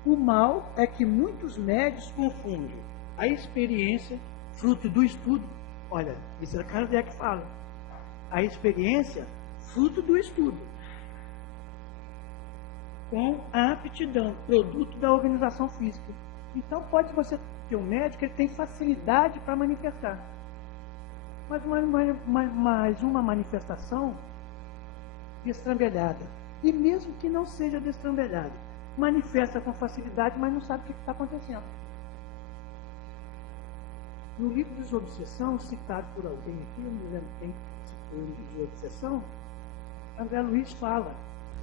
O mal é que muitos médios confundem a experiência, fruto do estudo. Olha, isso é Kardec que fala. A experiência, fruto do estudo, com a aptidão, produto da organização física. Então, pode você ter um médico que ele tem facilidade para manifestar. Mas uma manifestação destrambelhada. E mesmo que não seja destrambelhado, manifesta com facilidade, mas não sabe o que está acontecendo. No livro Desobsessão, citado por alguém aqui, eu não me lembro quem citou o livro Desobsessão, André Luiz fala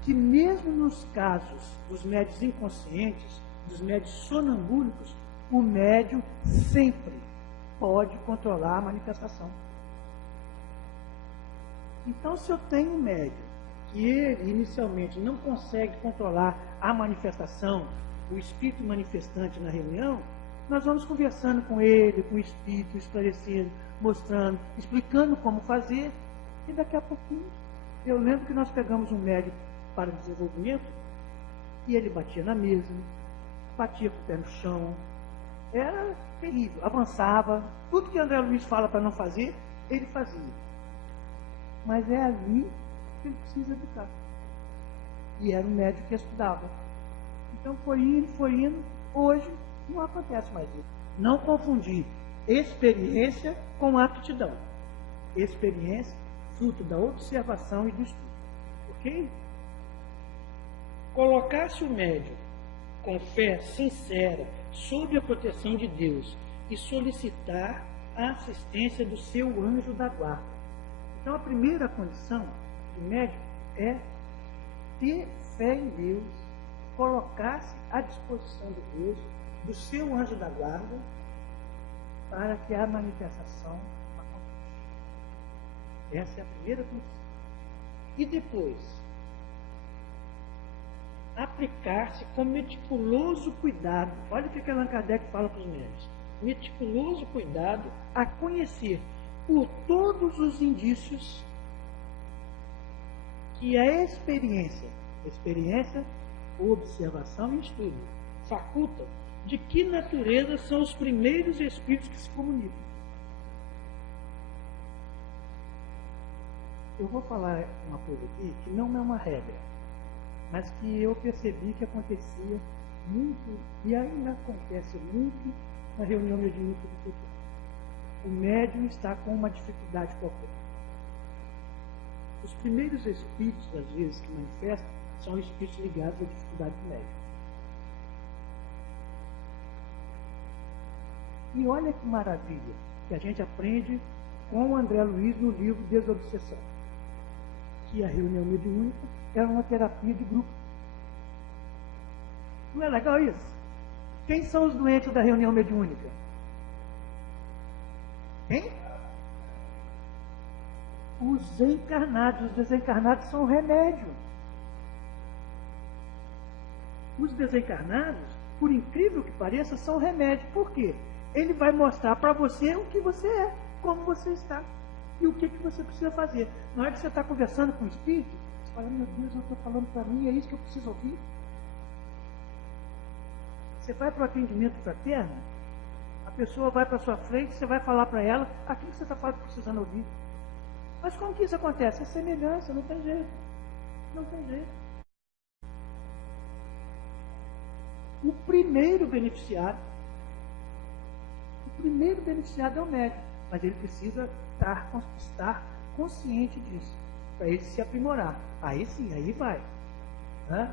que mesmo nos casos dos médiuns inconscientes, dos médiuns sonambúlicos, o médium sempre pode controlar a manifestação. Então, se eu tenho um médium que ele inicialmente não consegue controlar a manifestação, o espírito manifestante na reunião, nós vamos conversando com ele, com o espírito, esclarecendo, mostrando, explicando como fazer, e daqui a pouquinho, eu lembro que nós pegamos um médium para desenvolvimento, e ele batia na mesa, batia com o pé no chão, era terrível, avançava, tudo que André Luiz fala para não fazer, ele fazia. Mas é ali que ele precisa educar. E era um médico que estudava. Então foi indo, hoje não acontece mais isso. Não confundir experiência com aptidão. Experiência, fruto da observação e do estudo. Ok? Colocar-se o médium com fé sincera, sob a proteção de Deus, e solicitar a assistência do seu anjo da guarda. Então, a primeira condição do médium é ter fé em Deus, colocar-se à disposição de Deus, do seu anjo da guarda, para que a manifestação aconteça. Essa é a primeira condição. E depois, aplicar-se com meticuloso cuidado. Olha o que Allan Kardec fala para os médiuns. Meticuloso cuidado a conhecer por todos os indícios que a experiência, observação e estudo, faculta de que natureza são os primeiros espíritos que se comunicam. Eu vou falar uma coisa aqui que não é uma regra, mas que eu percebi que acontecia muito, e ainda acontece muito, na reunião mediúnica do futuro. O médium está com uma dificuldade qualquer. Os primeiros espíritos, às vezes, que manifestam, são espíritos ligados à dificuldade do médium. E olha que maravilha que a gente aprende com o André Luiz no livro Desobsessão. Que a reunião mediúnica era uma terapia de grupo. Não é legal isso? Quem são os doentes da reunião mediúnica? Quem? Os encarnados. Os desencarnados são o remédio. Os desencarnados, por incrível que pareça, são o remédio. Por quê? Ele vai mostrar para você o que você é, como você está e o que você precisa fazer. Na hora que você está conversando com o espírito, você fala, meu Deus, eu estou falando para mim, é isso que eu preciso ouvir. Você vai para o atendimento fraterno, a pessoa vai para a sua frente, você vai falar para ela aquilo que você está precisando ouvir. Mas como que isso acontece? É semelhança, não tem jeito. Não tem jeito. O primeiro beneficiado é o médico, mas ele precisa estar consciente disso, para ele se aprimorar. Aí sim, aí vai. Né?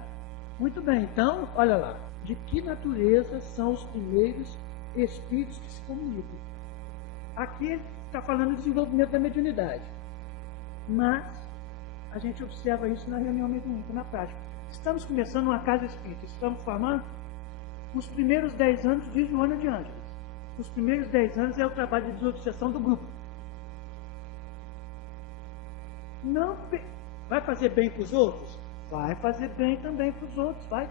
Muito bem, então, olha lá. De que natureza são os primeiros espíritos que se comunicam? Aqui ele está falando de desenvolvimento da mediunidade. Mas a gente observa isso na reunião mediúnica, na prática. Estamos começando uma casa espírita, estamos formando os primeiros 10 anos de Joana de Ângeles. Os primeiros 10 anos é o trabalho de desobsessão do grupo. Não vai fazer bem para os outros? Vai fazer bem também para os outros, vai.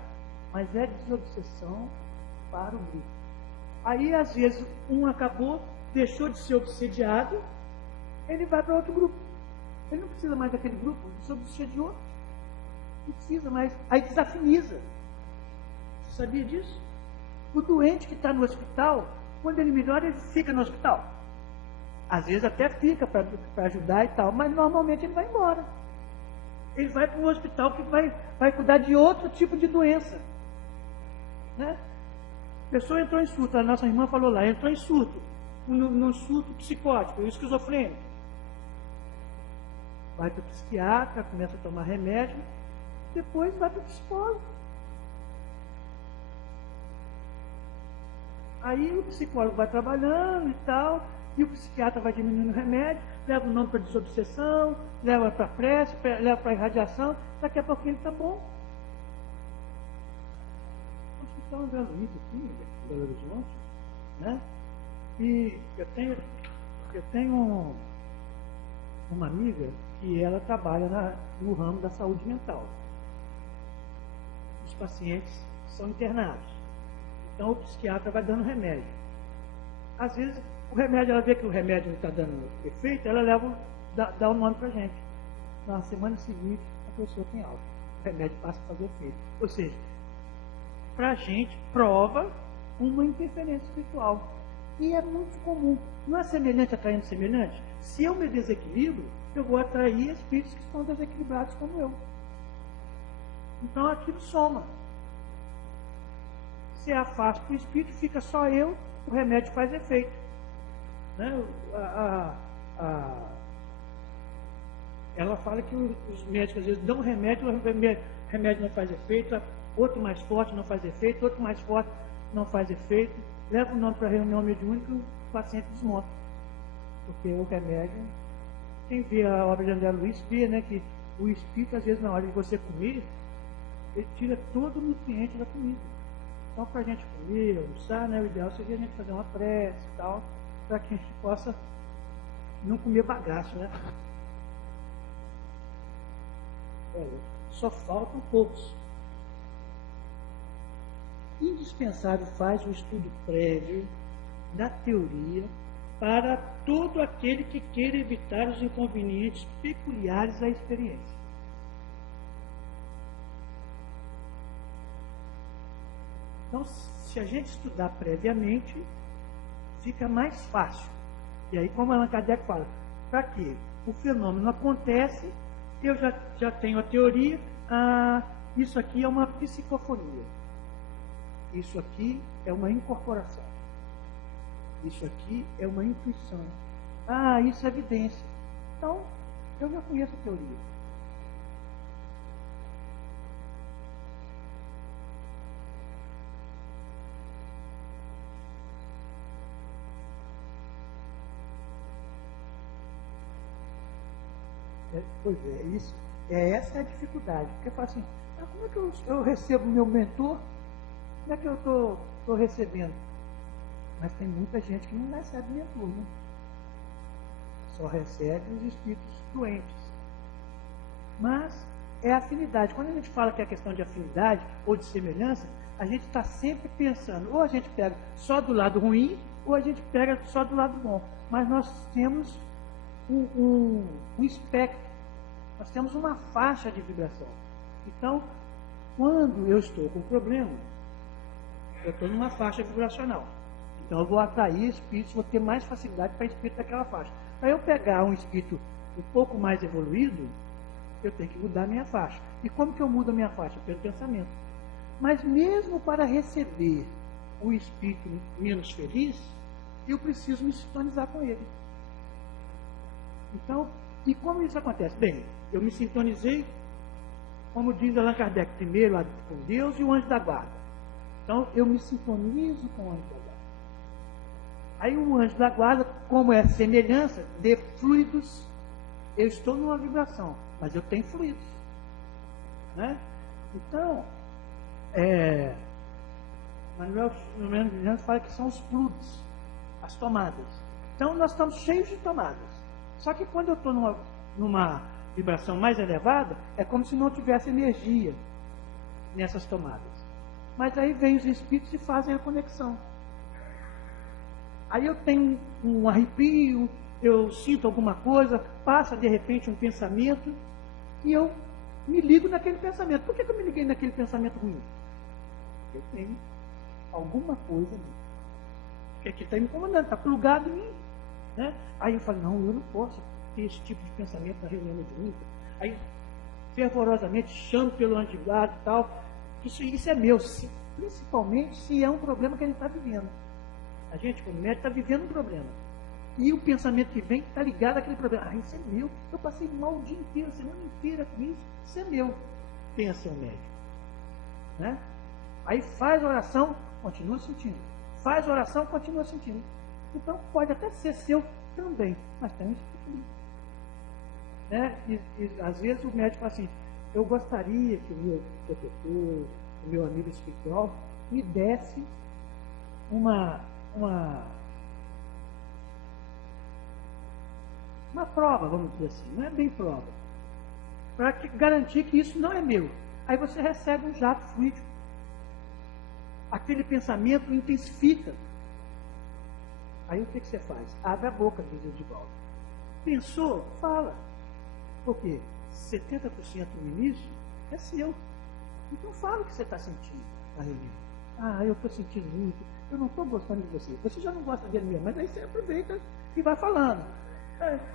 Mas é desobsessão para o grupo. Aí, às vezes, um acabou, deixou de ser obsediado, ele vai para outro grupo. Ele não precisa mais daquele grupo, se obsediou. Não precisa mais. Aí desafiniza. Você sabia disso? O doente que está no hospital, quando ele melhora, ele fica no hospital. Às vezes até fica para ajudar e tal, mas normalmente ele vai embora. Ele vai para um hospital que vai cuidar de outro tipo de doença. Né? A pessoa entrou em surto, a nossa irmã falou lá, entrou em surto, num surto psicótico, esquizofrênico. Vai para o psiquiatra, começa a tomar remédio, depois vai para o psicólogo. Aí o psicólogo vai trabalhando e tal, e o psiquiatra vai diminuindo o remédio, leva o nome para desobsessão, leva para prece, leva para irradiação, daqui a pouquinho ele está bom. O Hospital André Luiz aqui, em Belo Horizonte, né? E eu tenho uma amiga que ela trabalha no ramo da saúde mental. Os pacientes são internados. Então o psiquiatra vai dando remédio. Às vezes o remédio, ela vê que o remédio não está dando efeito, ela dá o nome para a gente. Na semana seguinte a pessoa tem alta. O remédio passa a fazer efeito. Ou seja, para a gente prova uma interferência espiritual. E é muito comum. Não é semelhante atraindo semelhante? Se eu me desequilibro, eu vou atrair espíritos que estão desequilibrados como eu. Então aquilo soma. Se afasta o espírito, fica só eu, o remédio faz efeito. Né? Ela fala que os médicos às vezes dão remédio, o remédio não faz efeito, outro mais forte não faz efeito, outro mais forte não faz efeito, leva o nome para a reunião mediúnica e o paciente desmonta. Porque o remédio, quem vê a obra de André Luiz, vê, né, que o espírito, às vezes, na hora de você comer, ele tira todo o nutriente da comida. Então, para a gente comer, almoçar, né, o ideal seria a gente fazer uma prece e tal, para que a gente possa não comer bagaço, né? Olha, só faltam poucos. Indispensável faz o estudo prévio da teoria para todo aquele que queira evitar os inconvenientes peculiares à experiência. Então, se a gente estudar previamente, fica mais fácil. E aí, como Allan Kardec fala, para quê? O fenômeno acontece, eu já tenho a teoria, isso aqui é uma psicofonia. Isso aqui é uma incorporação. Isso aqui é uma intuição. Isso é evidência. Então, eu já conheço a teoria. Pois é, isso. Essa é a dificuldade. Porque fala assim, como é que eu recebo meu mentor? Como é que eu estou recebendo? Mas tem muita gente que não recebe mentor, né? Só recebe os espíritos doentes. Mas é afinidade. Quando a gente fala que é questão de afinidade ou de semelhança, a gente está sempre pensando, ou a gente pega só do lado ruim, ou a gente pega só do lado bom. Mas nós temos um espectro, nós temos uma faixa de vibração. Então, quando eu estou com problema, eu estou numa faixa vibracional. Então eu vou atrair espíritos, vou ter mais facilidade para espírito daquela faixa. Para eu pegar um espírito um pouco mais evoluído, eu tenho que mudar a minha faixa. E como que eu mudo a minha faixa? Pelo pensamento. Mas mesmo para receber o espírito menos feliz, eu preciso me sintonizar com ele. Então, e como isso acontece? Bem, eu me sintonizei, como diz Allan Kardec, primeiro com Deus e o anjo da guarda. Então, eu me sintonizo com o anjo da guarda. Aí o anjo da guarda, como é semelhança de fluidos, eu estou numa vibração, mas eu tenho fluidos. Né? Então, Manuel Filomeno fala que são os plugs, as tomadas. Então, nós estamos cheios de tomadas. Só que quando eu estou numa vibração mais elevada, é como se não tivesse energia nessas tomadas. Mas aí vem os espíritos e fazem a conexão. Aí eu tenho um arrepio, eu sinto alguma coisa, passa de repente um pensamento, e eu me ligo naquele pensamento. Por que eu me liguei naquele pensamento ruim? Eu tenho alguma coisa ali. Porque aqui está me incomodando, está plugado em mim. Né? Aí eu falo, não, eu não posso ter esse tipo de pensamento na reunião mediúnica. Aí, fervorosamente, chamo pelo anjo de guarda e tal. Isso é meu, principalmente se é um problema que a gente está vivendo. A gente, como médico, está vivendo um problema. E o pensamento que vem está ligado àquele problema. Isso é meu. Eu passei mal o dia inteiro, a semana inteira com isso. Isso é meu. pensa o médico, né? Aí faz oração, continua sentindo. Faz oração, continua sentindo. Então pode até ser seu também, mas tem um espírito. Né? E às vezes o médico fala assim, eu gostaria que o meu protetor, o meu amigo espiritual, me desse uma prova, vamos dizer assim, não é bem prova, para garantir que isso não é meu. Aí você recebe um jato fluídico. Aquele pensamento intensifica. Aí o que você faz? Abre a boca, diz o Edivaldo. Pensou? Fala. Porque 70% no início é seu. Então fala o que você está sentindo na reunião. Ah, eu estou sentindo muito, eu não estou gostando de você. Você já não gosta dele mesmo, mas aí você aproveita e vai falando.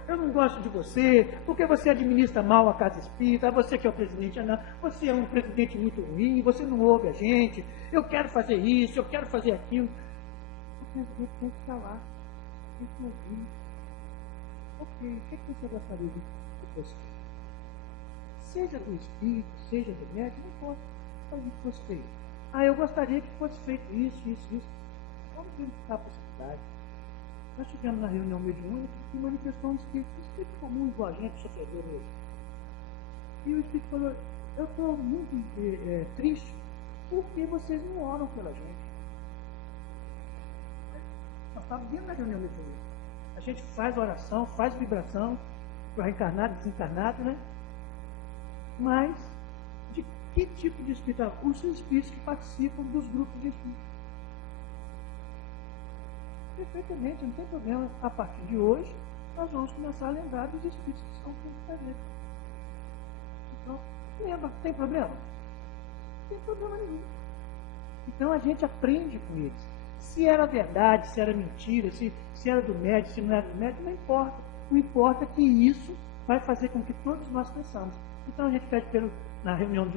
Eu não gosto de você, porque você administra mal a casa espírita, você que é o presidente, não, você é um presidente muito ruim, você não ouve a gente, eu quero fazer isso, eu quero fazer aquilo. O presidente tem que falar, tem que ouvir. Ok, o que você gostaria de fosse feito? Seja do espírito, seja do médico, não importa, gostaria que fosse feito. Ah, eu gostaria que fosse feito isso. Vamos verificar a possibilidade. Nós tivemos na reunião mediúnica que manifestou um espírito comum, igual a gente, sofredor mesmo. E o espírito falou, eu estou muito triste porque vocês não oram pela gente. Nós estávamos dentro da reunião mediúnica. A gente faz oração, faz vibração para reencarnado e desencarnado, né? Mas, de que tipo de espírito? Os espíritos que participam dos grupos de espíritos. Perfeitamente, não tem problema. A partir de hoje, nós vamos começar a lembrar dos espíritos que estão com a gente. Então, lembra, tem problema? Não tem problema nenhum. Então a gente aprende com eles. Se era verdade, se era mentira, se era do médico, se não era do médico, não importa. O importa é que isso vai fazer com que todos nós cresçamos. Então a gente pede na reunião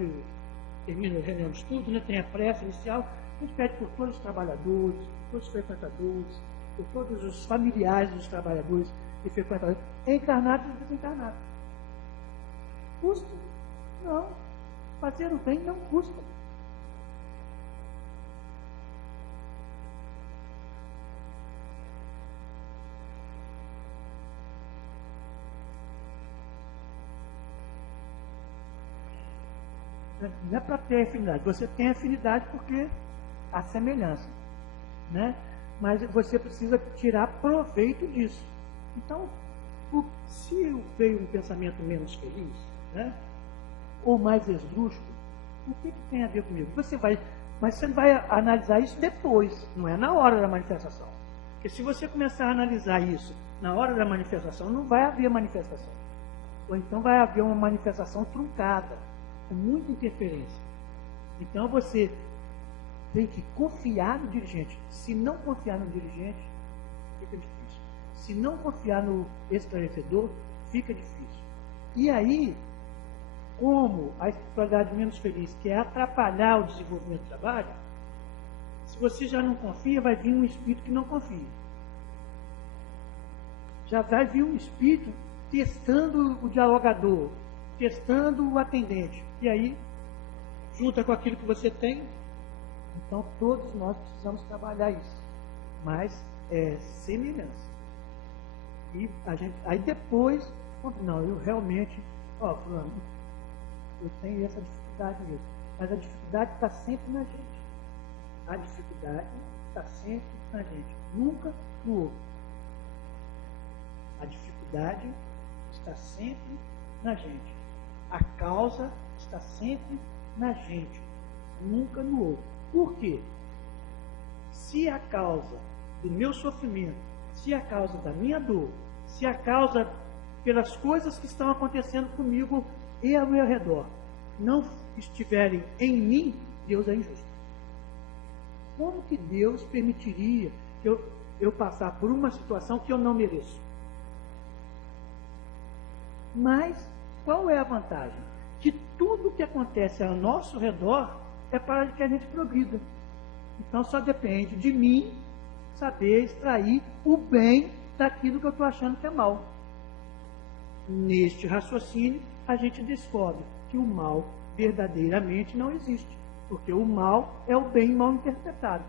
termina a reunião de estudo, né, tem a prece inicial, a gente pede por todos os trabalhadores, por todos os frequentadores, por todos os familiares dos trabalhadores e frequentadores, encarnados e desencarnados. Custa? Não. Fazer o bem não custa. Não é para ter afinidade. Você tem afinidade porque há semelhança, né? Mas você precisa tirar proveito disso. Então, se veio um pensamento menos feliz, né? Ou mais esdrúxulo, o que tem a ver comigo? Mas você vai analisar isso depois, não é na hora da manifestação. Porque se você começar a analisar isso na hora da manifestação, não vai haver manifestação. Ou então vai haver uma manifestação truncada, com muita interferência. Então você tem que confiar no dirigente. Se não confiar no dirigente, fica difícil. Se não confiar no esclarecedor, fica difícil. E aí, como a espiritualidade menos feliz quer atrapalhar o desenvolvimento do trabalho, se você já não confia, vai vir um espírito que não confia. Já vai vir um espírito testando o dialogador, testando o atendente. E aí, junta com aquilo que você tem. Então, todos nós precisamos trabalhar isso. Mas é semelhança. E aí depois, não, eu realmente, fulano, eu tenho essa dificuldade mesmo. Mas a dificuldade está sempre na gente. A dificuldade está sempre na gente. Nunca no outro. A dificuldade está sempre na gente. A causa está sempre na gente, nunca no outro. Por quê? Se a causa do meu sofrimento, se a causa da minha dor, se a causa pelas coisas que estão acontecendo comigo e ao meu redor não estiverem em mim, Deus é injusto. Como que Deus permitiria que eu passar por uma situação que eu não mereço? Mas qual é a vantagem? Que tudo que acontece ao nosso redor é para que a gente progrida. Então só depende de mim saber extrair o bem daquilo que eu estou achando que é mal. Neste raciocínio, a gente descobre que o mal verdadeiramente não existe, porque o mal é o bem mal interpretado.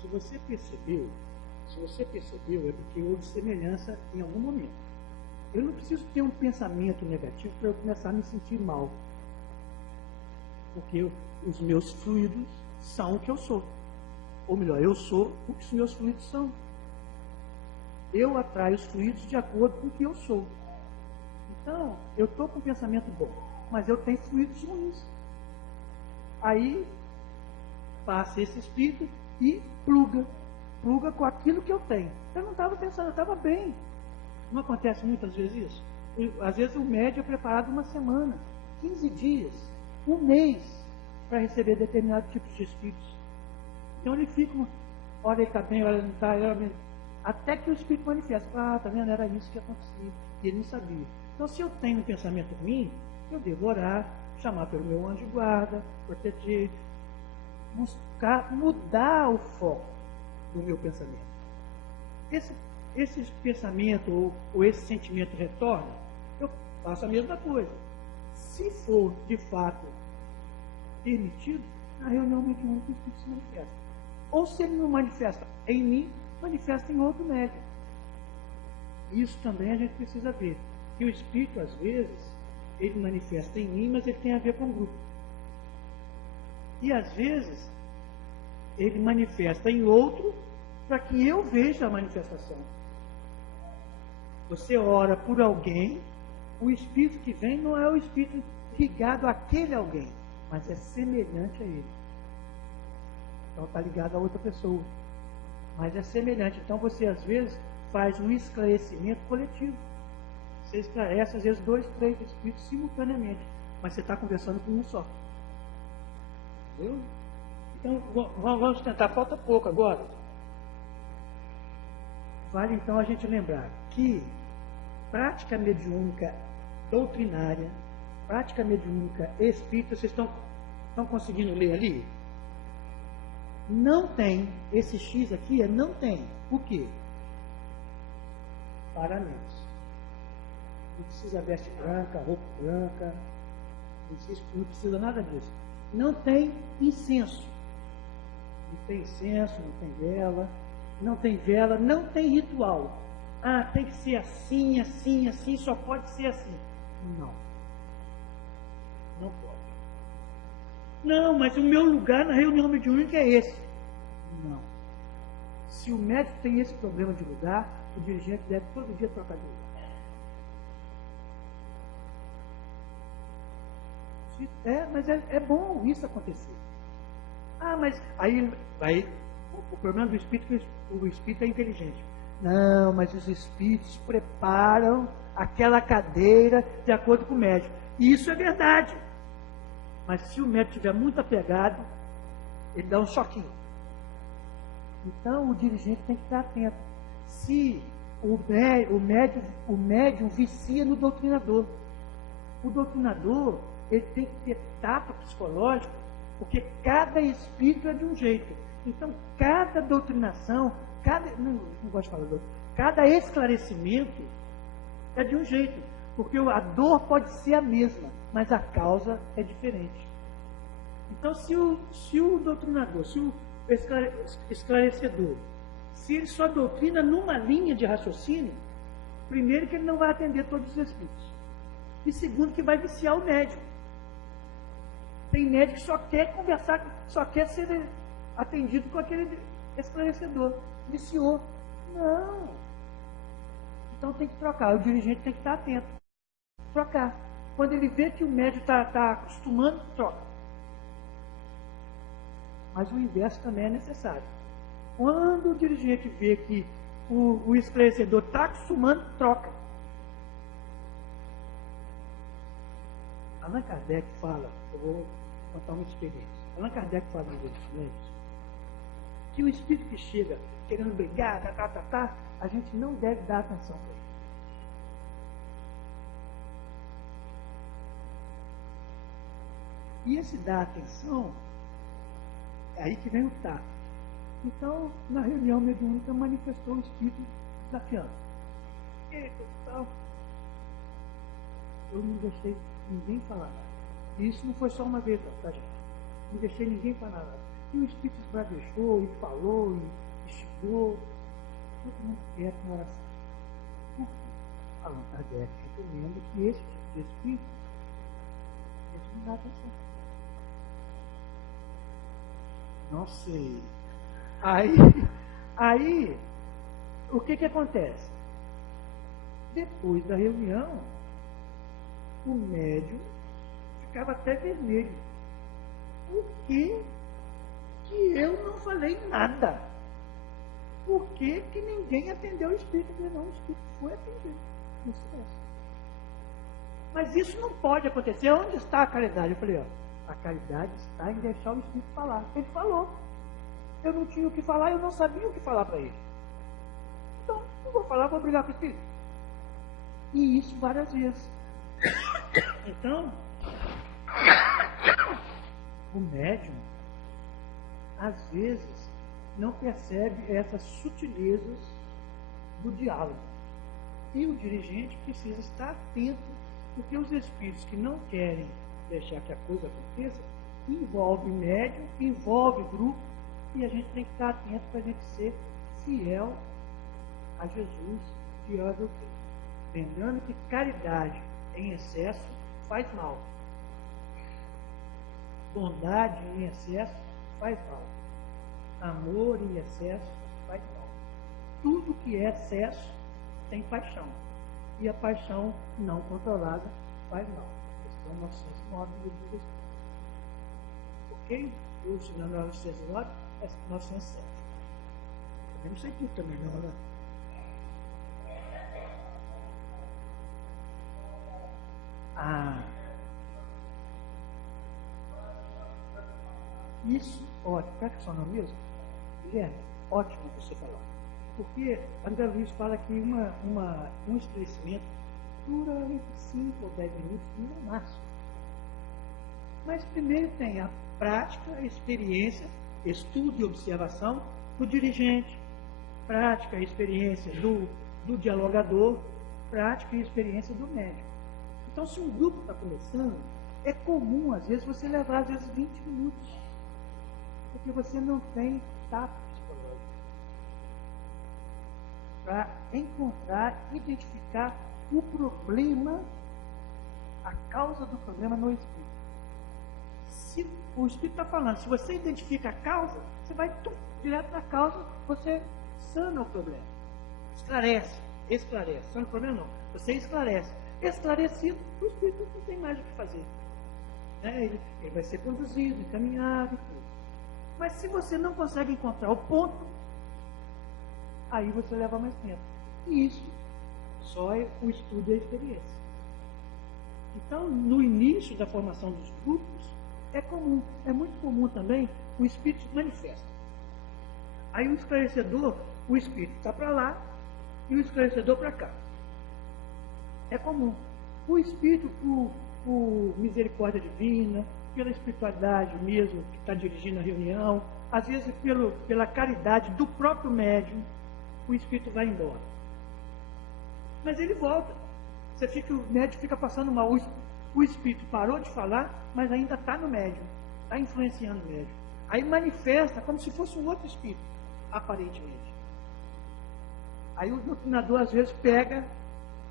Se você percebeu, é porque houve semelhança em algum momento. Eu não preciso ter um pensamento negativo para eu começar a me sentir mal. Porque os meus fluidos são o que eu sou. Ou melhor, eu sou o que os meus fluidos são. Eu atraio os fluidos de acordo com o que eu sou. Então, eu estou com um pensamento bom, mas eu tenho fluidos ruins. Aí, passa esse espírito e pluga com aquilo que eu tenho. Eu não estava pensando, eu estava bem. Não acontece muitas vezes isso? Às vezes o médium é preparado uma semana, 15 dias, um mês, para receber determinados tipos de espíritos. Então ele fica, hora ele está bem, hora ele não está, até que o espírito manifesta. Ah, tá vendo? Era isso que acontecia. E ele não sabia. Então, se eu tenho um pensamento ruim, eu devo orar, chamar pelo meu anjo de guarda, proteger, buscar mudar o foco do meu pensamento. Esse pensamento ou esse sentimento retorna, eu faço a mesma coisa. Se for de fato permitido, na reunião mediúnica o espírito se manifesta. Ou se ele não manifesta em mim, manifesta em outro médium. Isso também a gente precisa ver. Que o espírito, às vezes, ele manifesta em mim, mas ele tem a ver com o grupo. E às vezes, ele manifesta em outro para que eu veja a manifestação. Você ora por alguém, o espírito que vem não é o espírito ligado àquele alguém, mas é semelhante a ele. Então está ligado a outra pessoa, mas é semelhante. Então você às vezes faz um esclarecimento coletivo. Você esclarece às vezes 2, 3 espíritos simultaneamente, mas você está conversando com um só. Entendeu? Então vamos tentar, falta pouco agora. Vale então a gente lembrar que prática mediúnica doutrinária, prática mediúnica espírita, vocês estão conseguindo ler ali? Não tem, esse X aqui não tem. O quê? Paramentos. Não precisa veste branca, roupa branca, não precisa nada disso. Não tem incenso. Não tem incenso, não tem vela, não tem ritual. Ah, tem que ser assim, assim, assim, só pode ser assim. Não. Não pode. Não, mas o meu lugar na reunião mediúnica é esse. Não. Se o médico tem esse problema de lugar, o dirigente deve todo dia trocar de lugar. Mas é bom isso acontecer. Ah, mas aí o problema do espírito é que o espírito é inteligente. Não, mas os espíritos preparam aquela cadeira de acordo com o médico. E isso é verdade. Mas se o médico estiver muito apegado, ele dá um choquinho. Então o dirigente tem que estar atento. Se o médium vicia no doutrinador, o doutrinador ele tem que ter tato psicológico, porque cada espírito é de um jeito. Então cada doutrinação, não gosto de falar cada esclarecimento é de um jeito, porque a dor pode ser a mesma, mas a causa é diferente. Então se o doutrinador, se o esclarecedor, se ele só doutrina numa linha de raciocínio, primeiro que ele não vai atender todos os espíritos, e segundo que vai viciar o médico. Tem médico que só quer conversar, só quer ser atendido com aquele esclarecedor. Viciou. Não. Então tem que trocar. O dirigente tem que estar atento. Trocar. Quando ele vê que o médico está acostumando, troca. Mas o inverso também é necessário. Quando o dirigente vê que o esclarecedor está acostumando, troca. Allan Kardec fala, eu vou contar uma experiência. Allan Kardec fala no livro dos Silêncios que o espírito que chega querendo brigar, a gente não deve dar atenção para ele. E esse dar atenção, é aí que vem o tato. Então, na reunião mediúnica, manifestou o espírito desafiando. Eu não deixei ninguém falar nada. E isso não foi só uma vez, tá, gente? Não deixei ninguém falar nada. E o espírito esbravejou, e falou, e xingou. Todo mundo quer com oração. Por quê? Allan Kardec recomenda que esse tipo de espírito eles não dá atenção. Não sei. Aí, o que acontece? Depois da reunião, o médium ficava até vermelho. Por que eu não falei nada? Por que ninguém atendeu o espírito? Não, o espírito foi atendido. Não sei. Mas isso não pode acontecer. Onde está a caridade? Eu falei, a caridade está em deixar o espírito falar. Ele falou. Eu não tinha o que falar, eu não sabia o que falar para ele. Então, não vou falar, vou brigar com o espírito. E isso várias vezes. Então, o médium, às vezes, não percebe essas sutilezas do diálogo. E o dirigente precisa estar atento, porque os espíritos que não querem deixar que a coisa aconteça, envolve médium, envolve grupo, e a gente tem que estar atento para a gente ser fiel a Jesus, fiel a doutrina. Lembrando que caridade em excesso faz mal. Bondade em excesso faz mal. Amor em excesso faz mal. Tudo que é excesso tem paixão. E a paixão não controlada faz mal. Esse é o 909 do livro dos Espíritos. Ok? Eu ensinando a 909 é 907. Eu não sei tudo também, não, né? Isso, ótimo. Qual é que é o seu nome mesmo? Guilherme, ótimo você falar. Porque André Luiz fala que um esclarecimento dura entre 5 ou 10 minutos, no máximo. Mas primeiro tem a prática, a experiência, estudo e observação do dirigente, prática e experiência do dialogador, prática e experiência do médico. Então, se um grupo está começando, é comum, às vezes, você levar, às vezes, 20 minutos. Porque você não tem tato psicológico para encontrar, identificar o problema, a causa do problema no espírito. Se o espírito está falando, se você identifica a causa, você vai direto na causa, você sana o problema. Esclarece. Sana o problema não. Você esclarece. Esclarecido, o espírito não tem mais o que fazer. Ele vai ser conduzido, encaminhado e tudo. Mas se você não consegue encontrar o ponto, aí você leva mais tempo. E isso só é o estudo e a experiência. Então, no início da formação dos grupos, é muito comum também o espírito se manifesta. Aí o esclarecedor, o espírito está para lá e o esclarecedor para cá. É comum. O espírito, por misericórdia divina, pela espiritualidade mesmo, que está dirigindo a reunião, às vezes pela caridade do próprio médium, o espírito vai embora. Mas ele volta. O médium fica passando mal. O espírito parou de falar, mas ainda está no médium, está influenciando o médium. Aí manifesta como se fosse um outro espírito, aparentemente. Aí o doutrinador às vezes pega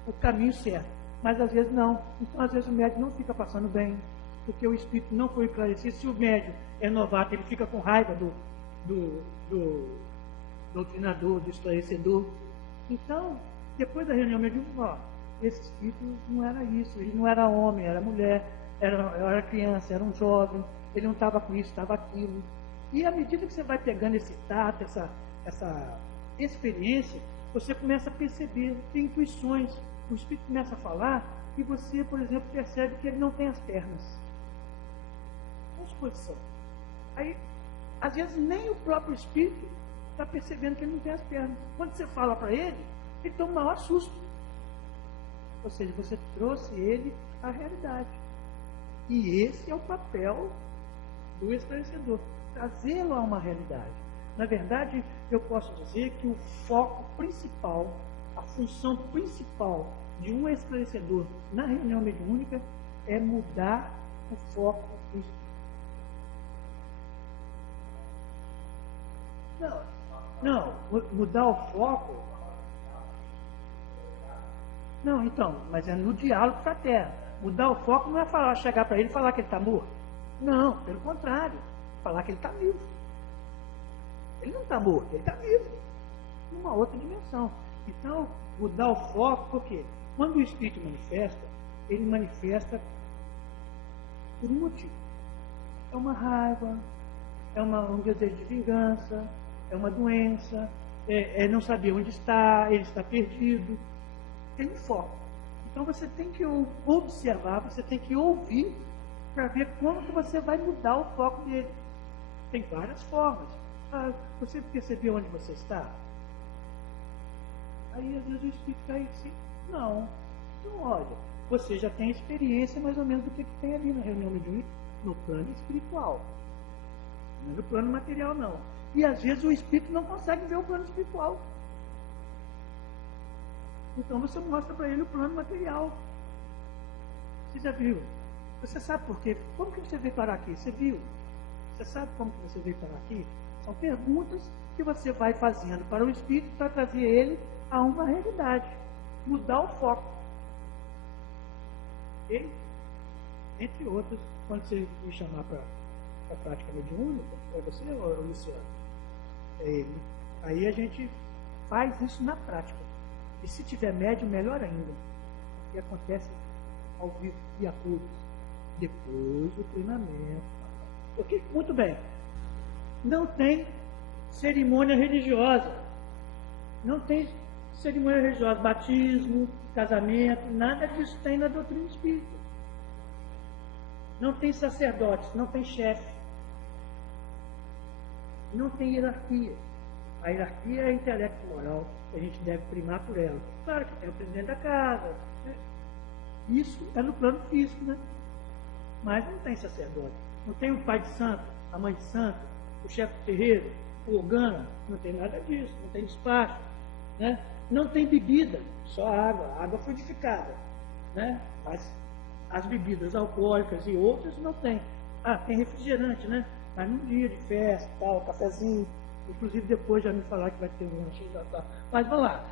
o caminho certo, mas às vezes não. Então às vezes o médium não fica passando bem, porque o espírito não foi esclarecido. Se o médium é novato, ele fica com raiva do doutrinador, do esclarecedor. Então, depois da reunião mediúnica, esse espírito não era isso, ele não era homem, era mulher, era criança, era um jovem, ele não estava com isso, estava aquilo. E à medida que você vai pegando esse tato, essa experiência, você começa a perceber, tem intuições. O espírito começa a falar e você, por exemplo, percebe que ele não tem as pernas. Com suposição. Aí, às vezes, nem o próprio espírito está percebendo que ele não tem as pernas. Quando você fala para ele, ele toma o maior susto. Ou seja, você trouxe ele à realidade. E esse é o papel do esclarecedor, trazê-lo a uma realidade. Na verdade, eu posso dizer que o foco principal, a função principal de um esclarecedor na reunião mediúnica é mudar o foco do espírito. Não, mudar o foco. Não, então, mas é no diálogo fraterno. Mudar o foco não é chegar para ele e falar que ele está morto. Não, pelo contrário, falar que ele está vivo. Ele não está morto, ele está vivo. Numa outra dimensão. Então, mudar o foco, por quê? Quando o espírito manifesta, ele manifesta por um motivo. É uma raiva, é um desejo de vingança, é uma doença, é não saber onde está, ele está perdido. Tem um foco. Então você tem que observar, você tem que ouvir para ver como que você vai mudar o foco dele. Tem várias formas. Você percebeu onde você está? Aí às vezes o espírito está aí assim, não. Então olha, você já tem experiência mais ou menos do que tem ali na reunião mediúnica, no plano espiritual. Não é no plano material não. E às vezes o espírito não consegue ver o plano espiritual. Então você mostra para ele o plano material. Você já viu? Você sabe por quê? Como que você veio parar aqui? Você viu? Você sabe como que você veio parar aqui? São perguntas que você vai fazendo para o espírito para trazer ele a uma realidade. Mudar o foco. E, entre outros, quando você me chamar para a prática mediúnica, é você ou Luciano? É ele. Aí a gente faz isso na prática. E se tiver médium, melhor ainda. E acontece ao vivo e a cores. Depois do treinamento. Ok? Muito bem. Não tem cerimônia religiosa. Não tem cerimônia religiosa. Batismo, casamento, nada disso tem na doutrina espírita. Não tem sacerdotes, não tem chefe. Não tem hierarquia. A hierarquia é intelecto moral. A gente deve primar por ela. Claro que tem o presidente da casa. Né? Isso é no plano físico, né? Mas não tem sacerdote. Não tem o pai de santo, a mãe de santo, o chefe do terreiro, o organo. Não tem nada disso. Não tem despacho. Né? Não tem bebida, só água fluidificada. Né? Mas as bebidas alcoólicas e outras não tem. Tem refrigerante, né? Mas num dia de festa, tal, cafezinho. Inclusive depois já me falaram que vai ter um lanche já tá. Mas vamos lá.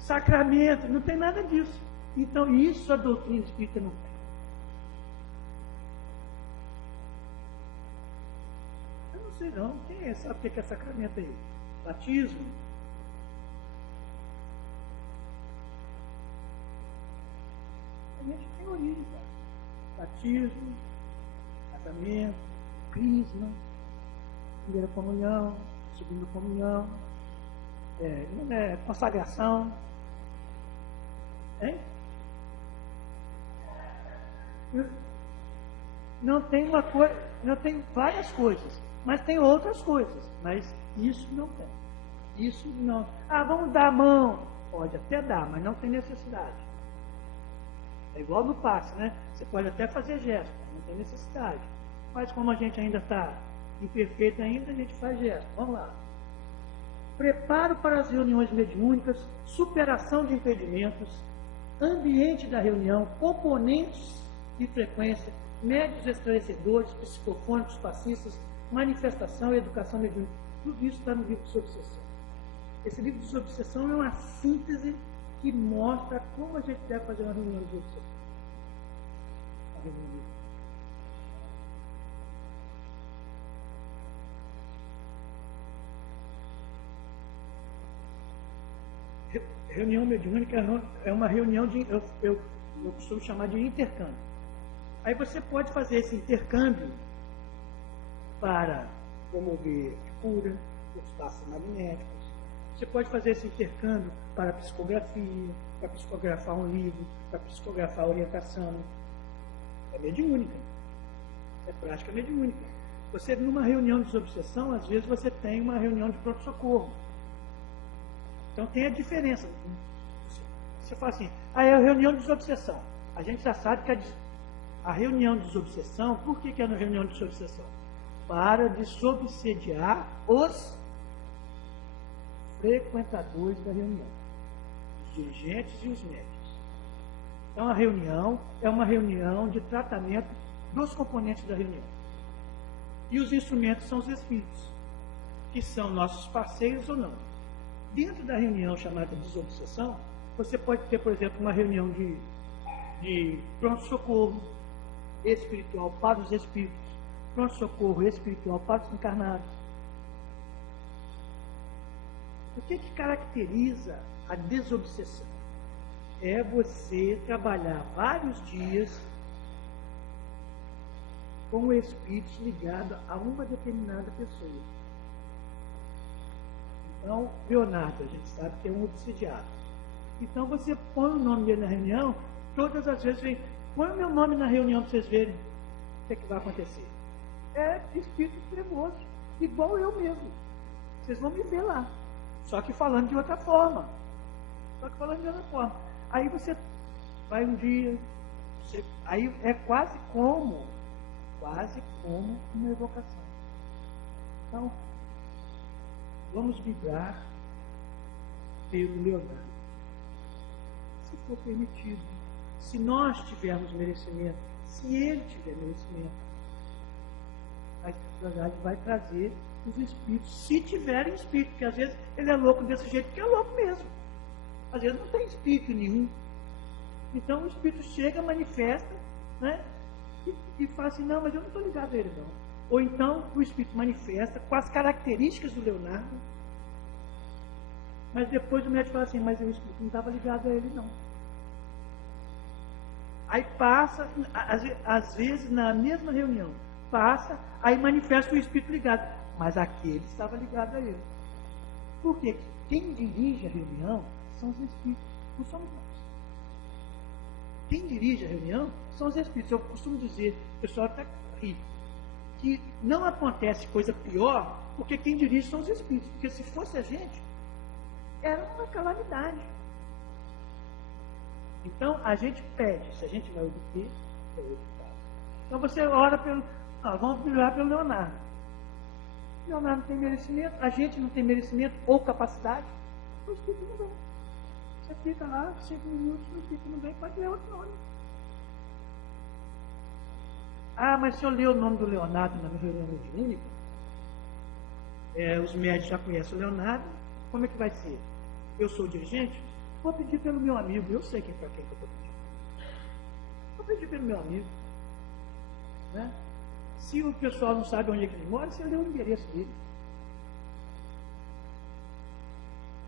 Sacramento, não tem nada disso. Então isso a doutrina espírita não tem. Eu não sei não. Quem sabe o que é sacramento aí? Batismo? A gente tem origem, cara. Batismo, casamento, crisma, primeira comunhão, segunda comunhão, consagração. Hein? Não tem uma coisa, não tem várias coisas, mas tem outras coisas, mas isso não tem. Isso não. Vamos dar a mão. Pode até dar, mas não tem necessidade. É igual no passe, né? Você pode até fazer gesto, não tem necessidade. Mas como a gente ainda está imperfeito ainda, a gente faz gesto. Vamos lá. Preparo para as reuniões mediúnicas, superação de impedimentos, ambiente da reunião, componentes de frequência, médios esclarecedores, psicofônicos, passistas, manifestação e educação mediúnica. Tudo isso está no livro de obsessão. Esse livro de obsessão é uma síntese que mostra como a gente deve fazer uma reunião de obsessão. Reunião mediúnica é uma reunião de, eu costumo chamar de intercâmbio. Aí você pode fazer esse intercâmbio para promover cura, os passos magnéticos. Você pode fazer esse intercâmbio para psicografia, para psicografar um livro, para psicografar orientação. É mediúnica. É prática mediúnica. Você, numa reunião de desobsessão, às vezes você tem uma reunião de pronto-socorro. Então tem a diferença. Você fala assim, é a reunião de desobsessão. A gente já sabe que a reunião de desobsessão, por que é na reunião de desobsessão? Para desobsediar os frequentadores da reunião, os dirigentes e os médicos. Então a reunião é uma reunião de tratamento dos componentes da reunião. E os instrumentos são os espíritos, que são nossos parceiros ou não. Dentro da reunião chamada desobsessão, você pode ter, por exemplo, uma reunião de pronto-socorro espiritual para os espíritos, pronto-socorro espiritual para os encarnados. O que caracteriza a desobsessão? É você trabalhar vários dias com o espírito ligado a uma determinada pessoa. Então, Leonardo, a gente sabe que é um obsidiado. Então, você põe o nome dele na reunião, todas as vezes vem, põe o meu nome na reunião para vocês verem o que vai acontecer. É espírito trevoso, igual eu mesmo. Vocês vão me ver lá. Só que falando de outra forma. Aí você vai um dia, aí é quase como uma evocação. Então, vamos vibrar pelo Leonardo. Se for permitido, se nós tivermos merecimento, se ele tiver merecimento, a espiritualidade vai trazer os espíritos, se tiverem espírito, porque às vezes ele é louco desse jeito, porque é louco mesmo. Às vezes não tem espírito nenhum. Então o espírito chega, manifesta, né? E fala assim, não, mas eu não estou ligado a ele não. Ou então o espírito manifesta com as características do Leonardo, mas depois o médico fala assim, mas o espírito não estava ligado a ele não. Aí passa, às vezes na mesma reunião, passa, aí manifesta o espírito ligado, mas aquele estava ligado a ele. Por quê? Quem dirige a reunião são os espíritos, não somos nós. Quem dirige a reunião são os espíritos. Eu costumo dizer, o pessoal está rindo, que não acontece coisa pior, porque quem dirige são os espíritos. Porque se fosse a gente, era uma calamidade. Então, a gente pede, se a gente vai obter, é outro caso. Então, você ora pelo... vamos orar pelo Leonardo. Leonardo não tem merecimento, a gente não tem merecimento ou capacidade, o espírito não vem. Você fica lá 5 minutos, o espírito não vem, pode ler outro nome. Mas se eu ler o nome do Leonardo na reunião mediúnica, os médicos já conhecem o Leonardo, como é que vai ser? Eu sou o dirigente? Vou pedir pelo meu amigo, eu sei para quem que eu estou pedindo. Vou pedir pelo meu amigo. Né? Se o pessoal não sabe onde é que ele mora, você lê o endereço dele.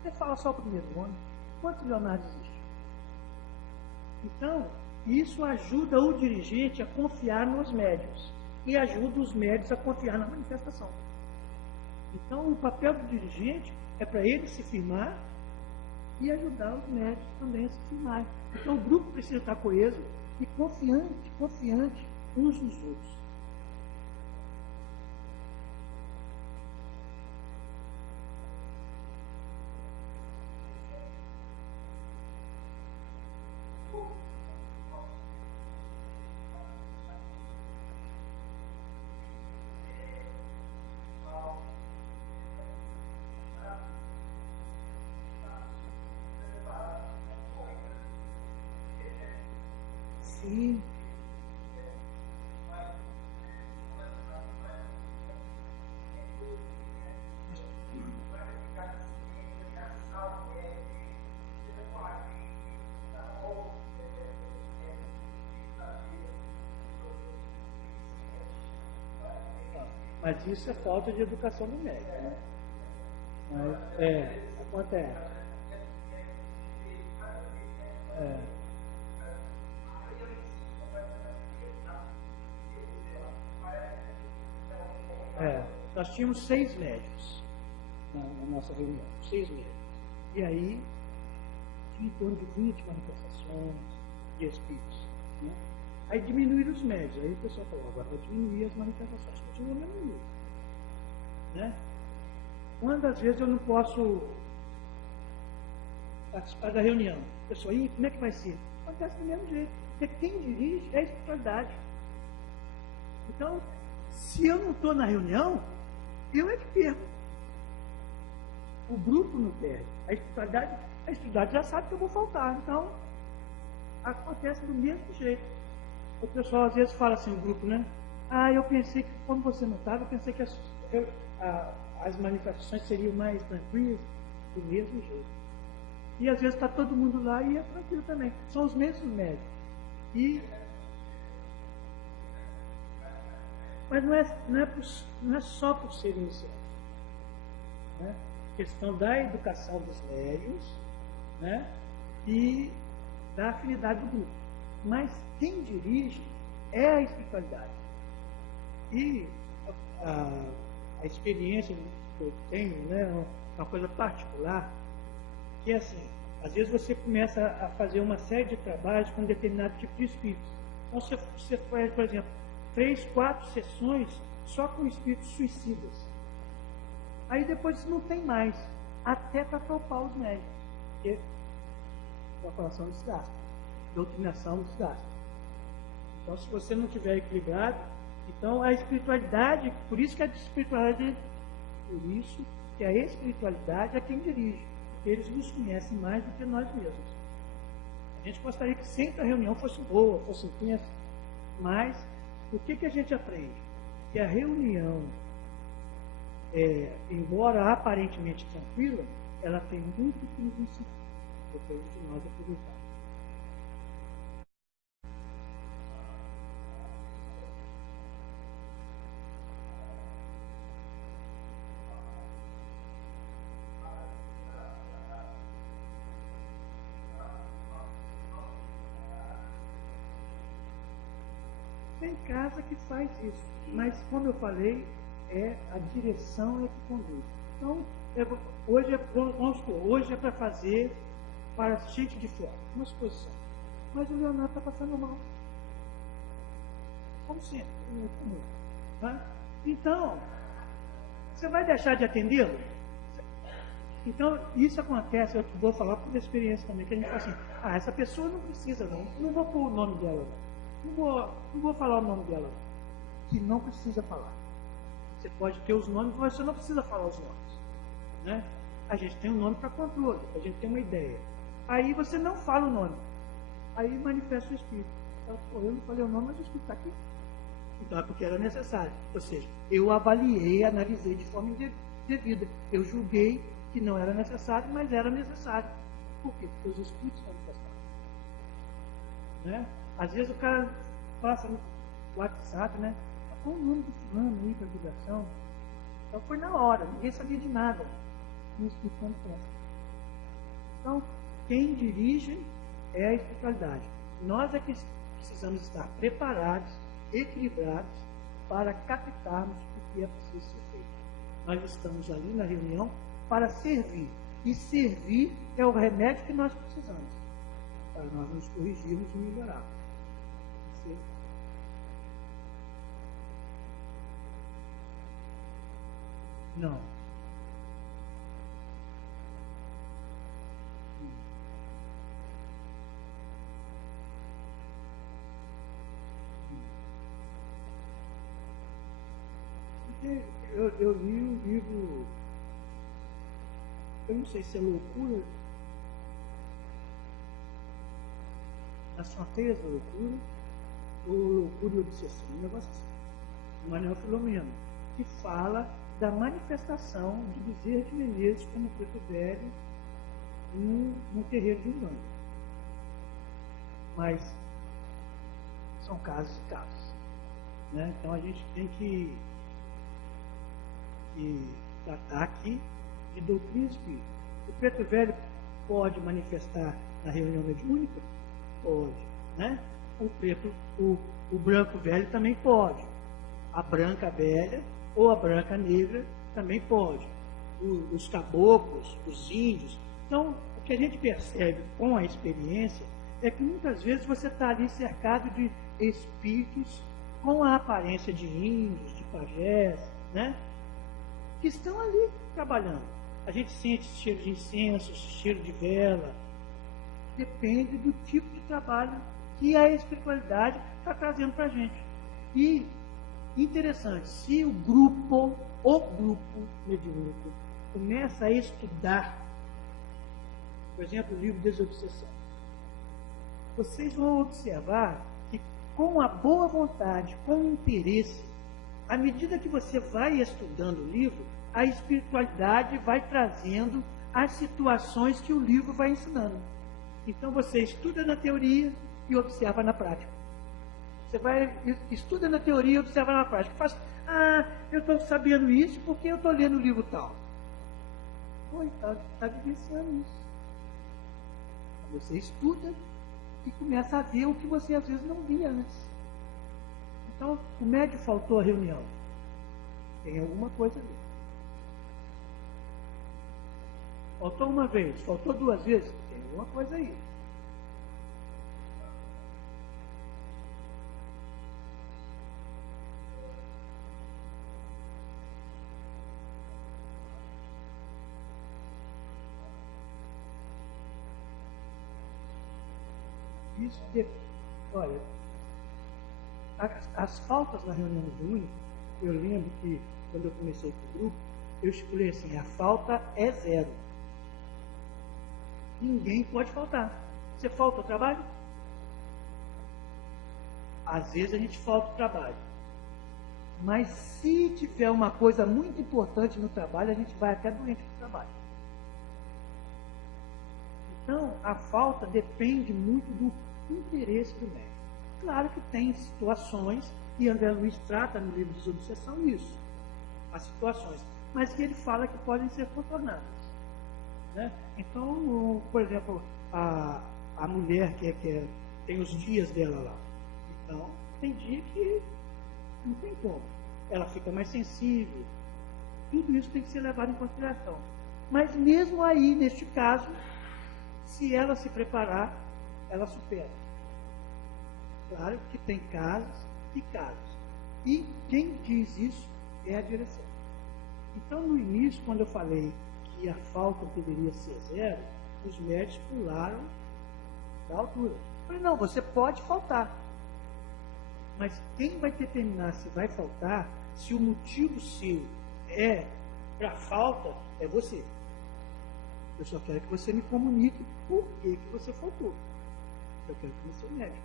Você fala só o primeiro nome. Quantos Leonardo existem? Então, isso ajuda o dirigente a confiar nos médiuns. E ajuda os médiuns a confiar na manifestação. Então, o papel do dirigente é para ele se firmar e ajudar os médicos também a se firmar. Então o grupo precisa estar coeso e confiante uns nos outros. Sim. Mas isso é falta de educação do médico, né? Mas, acontece. Nós tínhamos 6 médicos na nossa reunião, 6 médicos. E aí, em torno de 20 manifestações de espíritos. Né? Aí diminuíram os médios. Aí o pessoal falou, agora vai diminuir as manifestações. Continua mesmo número. Né? Quantas vezes eu não posso participar da reunião? O pessoal, aí, como é que vai ser? Acontece do mesmo jeito. Porque quem dirige é a espiritualidade. Então, se eu não estou na reunião, eu é que perco. O grupo não perde. A espiritualidade já sabe que eu vou faltar. Então, acontece do mesmo jeito. O pessoal às vezes fala assim, o grupo, né? Ah, eu pensei que quando você não estava, eu pensei que as manifestações seriam mais tranquilas. Do mesmo jeito. E às vezes está todo mundo lá e é tranquilo também. São os mesmos médicos. Mas não é só por serem iniciados. Né? Questão da educação dos médiuns, né? E da afinidade do grupo. Mas quem dirige é a espiritualidade. E a experiência que eu tenho, né, uma coisa particular, que é assim, às vezes você começa a fazer uma série de trabalhos com um determinado tipo de espíritos. Então você faz, por exemplo, 3, 4 sessões só com espíritos suicidas. Aí depois não tem mais, até para topar os médicos, porque população desgasta, doutrinação desgasta. Então, se você não tiver equilibrado, então a espiritualidade, por isso que a espiritualidade é quem dirige, porque eles nos conhecem mais do que nós mesmos. A gente gostaria que sempre a reunião fosse boa, fosse intensa, mas o que a gente aprende? Que a reunião, embora aparentemente tranquila, ela tem muito que nos ensinar, depois de nós aproveitar. Tem casa que faz isso, mas como eu falei, a direção é que conduz. Então, hoje é para fazer para gente de fora, uma exposição. Mas o Leonardo está passando mal. Como sempre, comum. Tá? Então, você vai deixar de atendê-lo? Então, isso acontece, eu vou falar por experiência também, que a gente fala assim, essa pessoa não precisa não vou pôr o nome dela não vou falar o nome dela que não precisa falar. Você pode ter os nomes, mas você não precisa falar os nomes. Né? A gente tem um nome para controle, a gente tem uma ideia. Aí você não fala o nome. Aí manifesta o Espírito. Eu não falei o nome, mas o Espírito está aqui. Então é porque era necessário. Ou seja, eu avaliei, analisei de forma indevida. Eu julguei que não era necessário, mas era necessário. Por quê? Porque os Espíritos manifestaram. Né? Às vezes o cara passa no WhatsApp, né? Qual o nome do fulano aí para divulgação? Então foi na hora, ninguém sabia de nada. Não explicando tempo. Então, quem dirige é a espiritualidade. Nós é que precisamos estar preparados, equilibrados, para captarmos o que é preciso ser feito. Nós estamos ali na reunião para servir. E servir é o remédio que nós precisamos, para nós nos corrigirmos e melhorarmos. Não. Eu li um livro, eu não sei se é Loucura, As Fronteiras da Loucura, ou Loucura e Obsessão, um negócio assim, do Manuel Filomeno, que fala da manifestação de Bezerra de Menezes como preto velho num terreiro de Umbanda. Mas são casos e casos. Né? Então a gente tem que tratar aqui de doutrina espírita. O preto velho pode manifestar na reunião mediúnica? Pode. Né? O branco velho também pode. A branca velha ou a branca negra também pode. Os caboclos, os índios, Então, o que a gente percebe com a experiência é que muitas vezes você está ali cercado de espíritos com a aparência de índios, de pajés, né? Que estão ali trabalhando. A gente sente cheiro de incenso, cheiro de vela. Depende do tipo de trabalho que a espiritualidade está trazendo para a gente. E, interessante, se o grupo mediúnico começa a estudar, por exemplo, o livro Desobsessão, vocês vão observar que com a boa vontade, com o interesse, à medida que você vai estudando o livro, a espiritualidade vai trazendo as situações que o livro vai ensinando. Então você estuda na teoria e observa na prática. Você estuda na teoria e observa na prática. Faz, eu estou sabendo isso porque eu estou lendo o livro tal. Está vivenciando isso. Você estuda e começa a ver o que você às vezes não via antes. Então, o médium faltou a reunião. Tem alguma coisa ali. Faltou uma vez, faltou duas vezes, tem alguma coisa aí. Olha, as faltas na reunião mediúnica, eu lembro que quando eu comecei com o grupo, eu escolhi assim, a falta é zero. Ninguém pode faltar. Você falta ao trabalho? Às vezes a gente falta ao trabalho. Mas se tiver uma coisa muito importante no trabalho, a gente vai até doente do trabalho. Então, a falta depende muito do interesse do médium. Claro que tem situações, e André Luiz trata no livro Desobsessão isso, as situações, mas que ele fala que podem ser contornadas. Né? Então, por exemplo, a mulher que tem os dias dela lá. Então, tem dia que não tem como. Ela fica mais sensível. Tudo isso tem que ser levado em consideração. Mas mesmo aí, neste caso, se ela se preparar, ela supera. Claro que tem casos e casos. E quem diz isso é a direção. Então, no início, quando eu falei que a falta deveria ser zero, os médicos pularam da altura. Eu falei, não, você pode faltar. Mas quem vai determinar se vai faltar, se o motivo seu é para falta, é você. Eu só quero que você me comunique por que você faltou. Eu quero que você médico.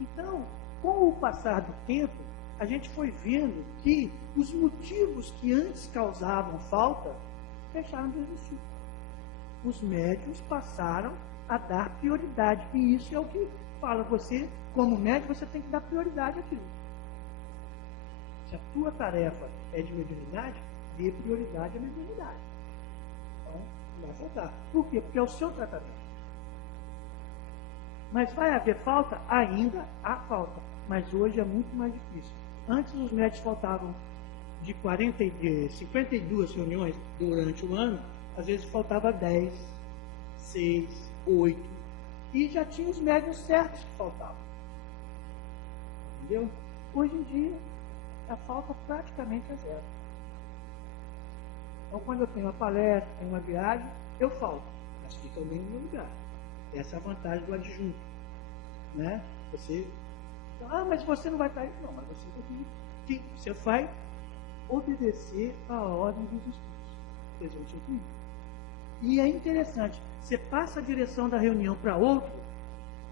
Então, com o passar do tempo, a gente foi vendo que os motivos que antes causavam falta deixaram de existir. Os médiuns passaram a dar prioridade. E isso é o que fala, você, como médium, você tem que dar prioridade àquilo. Se a tua tarefa é de mediunidade, dê prioridade à mediunidade. Então, não vai faltar. Por quê? Porque é o seu tratamento. Mas vai haver falta? Ainda há falta. Mas hoje é muito mais difícil. Antes os médicos faltavam de 52 reuniões durante o ano, às vezes faltava 10, 6, 8. E já tinha os médios certos que faltavam. Entendeu? Hoje em dia, a falta praticamente é zero. Então, quando eu tenho uma palestra, tenho uma viagem, eu falto. Mas fica o mesmo lugar. Essa é a vantagem do adjunto. Né? Você... mas você não vai estar aí. Não, mas você vai obedecer à ordem dos espíritos. Eles vão te incluir. E é interessante, você passa a direção da reunião para outro,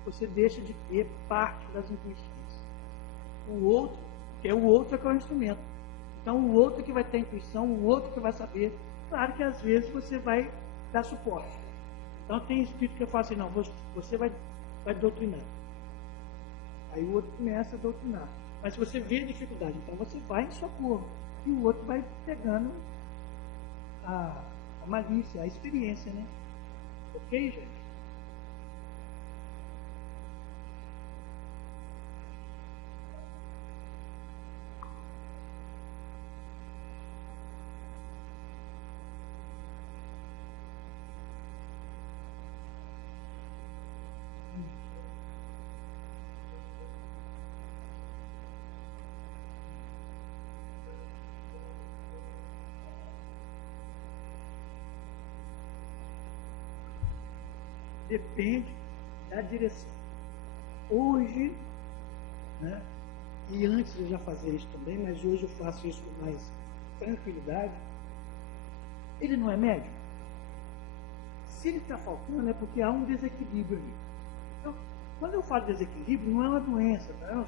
você deixa de ter parte das intuições. O outro é o instrumento. Então, o outro que vai ter intuição, o outro que vai saber. Claro que às vezes você vai dar suporte. Então, tem espírito que fala assim, não, você vai doutrinar. Aí o outro começa a doutrinar. Mas se você vê a dificuldade, então você vai em socorro. E o outro vai pegando a malícia, a experiência, né? Ok, gente? depende da direção. Hoje, né, e antes eu já fazia isso também, mas hoje eu faço isso com mais tranquilidade, ele não é médium. Se ele está faltando é porque há um desequilíbrio ali. Então, quando eu falo desequilíbrio, não é uma doença, tá?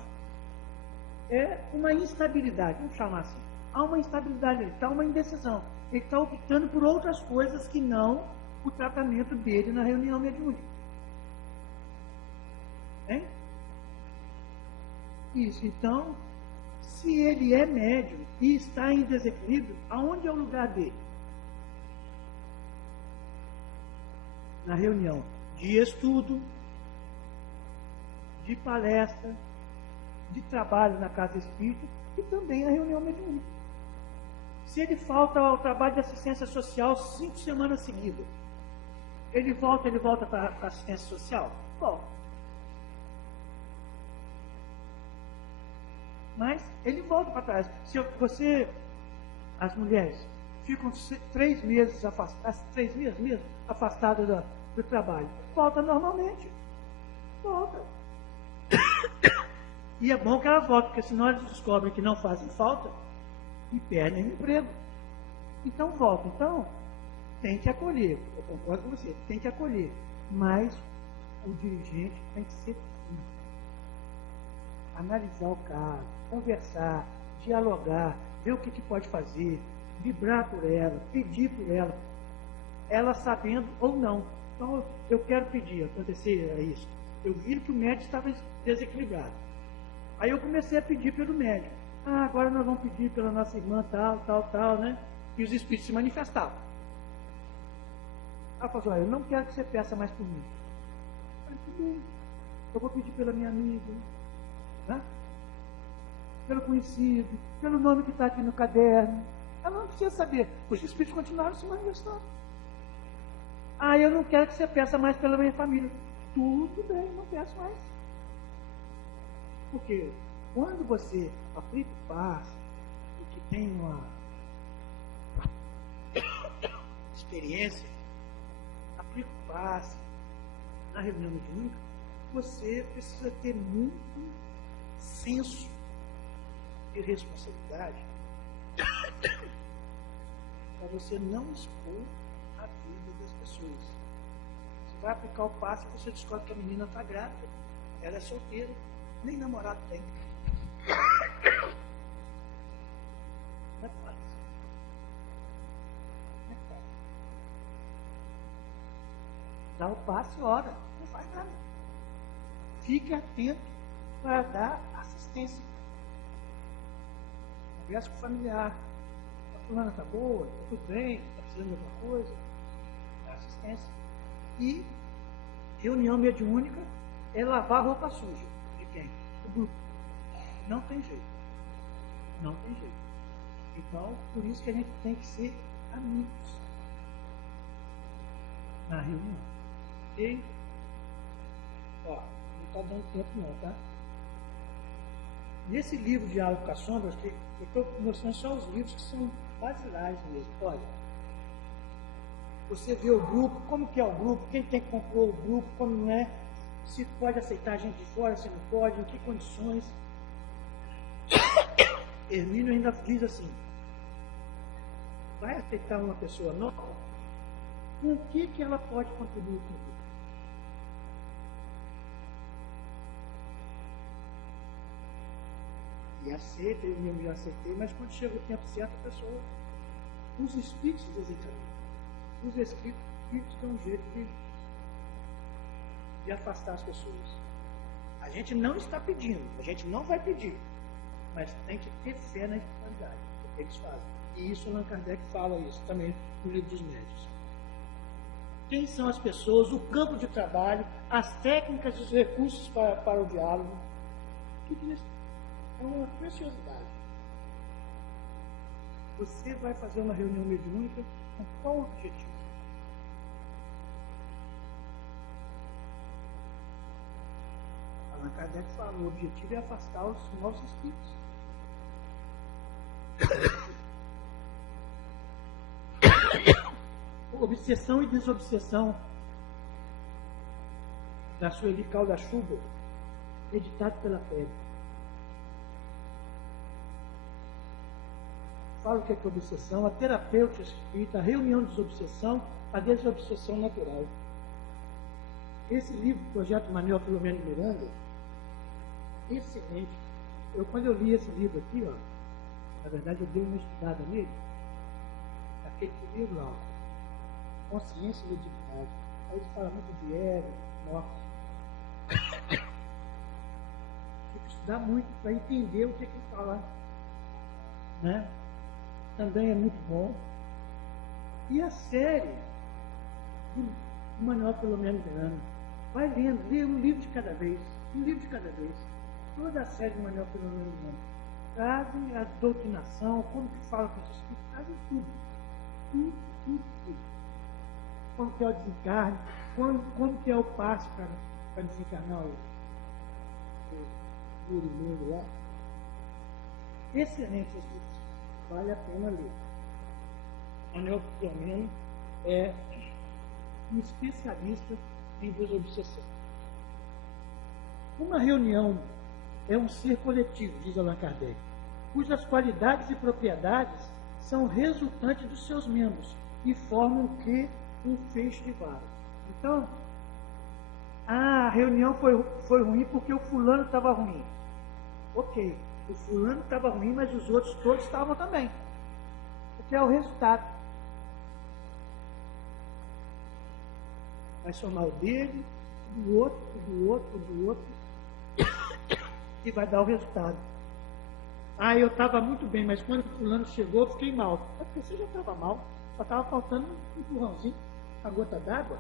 É uma instabilidade, vamos chamar assim. Há uma instabilidade, ele está uma indecisão. Ele está optando por outras coisas que não o tratamento dele na reunião mediúnica. Hein? Isso. Então, se ele é médium e está em desequilíbrio, aonde é o lugar dele? Na reunião de estudo, de palestra, de trabalho na casa espírita e também a reunião mediúnica. Se ele falta ao trabalho de assistência social 5 semanas seguidas, ele volta para a assistência social? Volta. Mas ele volta para trás. Se você, as mulheres, ficam 3 meses afastadas, 3 meses mesmo, afastadas do trabalho, volta normalmente. Volta. E é bom que elas voltem, porque senão eles descobrem que não fazem falta e perdem o emprego. Então volta. Então, tem que acolher. Eu concordo com você, tem que acolher. Mas o dirigente tem que ser firme. Analisar o caso, conversar, dialogar, ver o que pode fazer, vibrar por ela, pedir por ela, ela sabendo ou não. Então, eu quero pedir, acontecer isso. Eu vi que o médico estava desequilibrado. Aí eu comecei a pedir pelo médico. Agora nós vamos pedir pela nossa irmã tal, né? E os espíritos se manifestavam. Ela falou, eu não quero que você peça mais por mim. Eu falei, tudo bem. Eu vou pedir pela minha amiga, né? Pelo conhecido, pelo nome que está aqui no caderno. Ela não precisa saber. Os espíritos continuaram se manifestando. Eu não quero que você peça mais pela minha família. Tudo bem, não peço mais. Porque quando você aplica o passe e que tem uma experiência, aplica o passe na reunião mediúnica, você precisa ter muito senso de responsabilidade para você não expor a vida das pessoas. Você vai aplicar o passe e você descobre que a menina está grávida, ela é solteira, nem namorado tem. Não é fácil. Não é fácil. Dá o passe e ora, não faz nada. Fique atento para dar assistência. Conversa com o familiar. A fulana está boa, está tudo bem, está precisando de alguma coisa. Dá assistência. E reunião mediúnica é lavar roupa suja. De quem? Do grupo. Não tem jeito. Não tem jeito. Então, por isso que a gente tem que ser amigos na reunião. Ok? Ó, não está dando tempo não, tá? Nesse livro Diálogo com as Sombras, eu estou mostrando só os livros que são basilares mesmo. Olha, você vê o grupo, como que é o grupo, quem tem que compor o grupo, como não é, se pode aceitar gente de fora, se não pode, em que condições. Hermínio ainda diz assim, vai aceitar uma pessoa nova? Com o que ela pode contribuir com o grupo? E aceita, eu mesmo já aceitei, mas quando chega o tempo certo, a pessoa, os espíritos desencaminham. Os espíritos dão um jeito de afastar as pessoas. A gente não está pedindo, a gente não vai pedir, mas tem que ter fé na espiritualidade, é o que eles fazem. E isso Allan Kardec fala isso também no livro dos médiuns. Quem são as pessoas, o campo de trabalho, as técnicas e os recursos para o diálogo, tudo isso é uma preciosidade. Você vai fazer uma reunião mediúnica com qual objetivo? Allan Kardec fala, o objetivo é afastar os maus espíritos. Obsessão e desobsessão. da Sueli Caldas-Schubert, editado pela PEB. Fala o que é obsessão, a terapêutica espírita, a reunião de desobsessão, a desobsessão natural. Esse livro, Projeto Manuel Filomeno de Miranda, excelente. Quando eu li esse livro aqui, ó, na verdade eu dei uma estudada nele, aquele livro lá, Consciência e Legitimidade. Aí ele fala muito de ego, morte. Tem que estudar muito para entender o que ele fala, né? Também é muito bom. E a série do Manuel Filomeno de Miranda, vai lendo, lê um livro de cada vez, um livro de cada vez. Toda a série do Manuel Filomeno de Miranda trazem a doutrinação, como que fala com os espíritos, trazem tudo. Tudo. Como que é o desencarne, como que é o passo para desencarnar o guru negro lá. Excelente esse livro. Vale a pena ler. Manuel Filomeno é um especialista em desobsessão. Uma reunião é um ser coletivo, diz Allan Kardec, cujas qualidades e propriedades são resultantes dos seus membros e formam o que? Um feixe de vara. Então, a reunião foi ruim porque o fulano estava ruim. Ok, o fulano estava ruim, mas os outros todos estavam também. Porque é o resultado. Vai somar o dele, do outro, e vai dar o resultado. Ah, eu estava muito bem, mas quando o fulano chegou, eu fiquei mal. É porque você já estava mal, só estava faltando um empurrãozinho, uma gota d'água.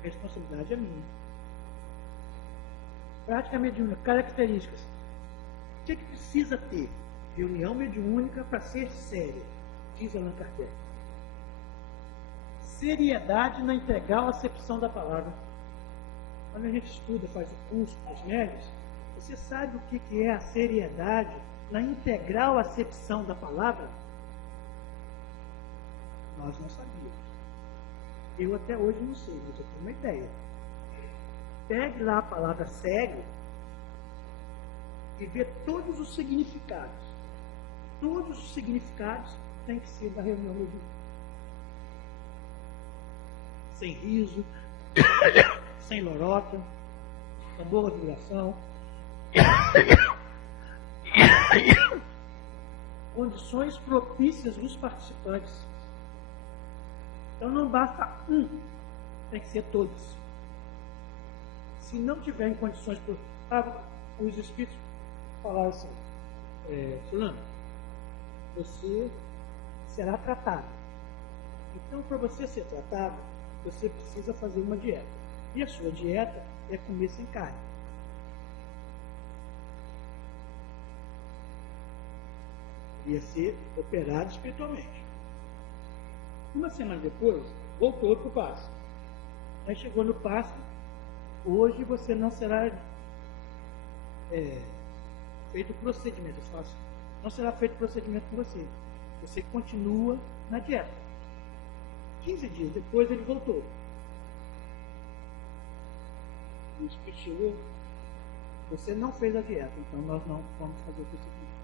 A responsabilidade é minha. Prática mediúnica, características. O que precisa ter? Reunião mediúnica para ser séria, diz Allan Kardec. Seriedade na integral acepção da palavra. Quando a gente estuda, faz o curso com os médios, você sabe o que é a seriedade na integral acepção da palavra? Nós não sabíamos. Eu até hoje não sei, mas eu tenho uma ideia. Pegue lá a palavra sério e vê todos os significados. Todos os significados têm que ser da reunião mediúnica. Sem riso, sem lorota, com boa vibração. Condições propícias dos participantes. Então não basta um, tem que ser todos. Se não tiverem condições propícias, os espíritos falaram assim, fulano, você será tratado. Então, para você ser tratado, você precisa fazer uma dieta. E a sua dieta é comer sem carne. Ia ser operado espiritualmente. Uma semana depois, voltou para o passe. Aí chegou no passe, hoje você não será feito procedimento. Eu faço, não será feito procedimento com você. Você continua na dieta. 15 dias depois ele voltou. O espírito chegou, você não fez a dieta, então nós não vamos fazer o procedimento.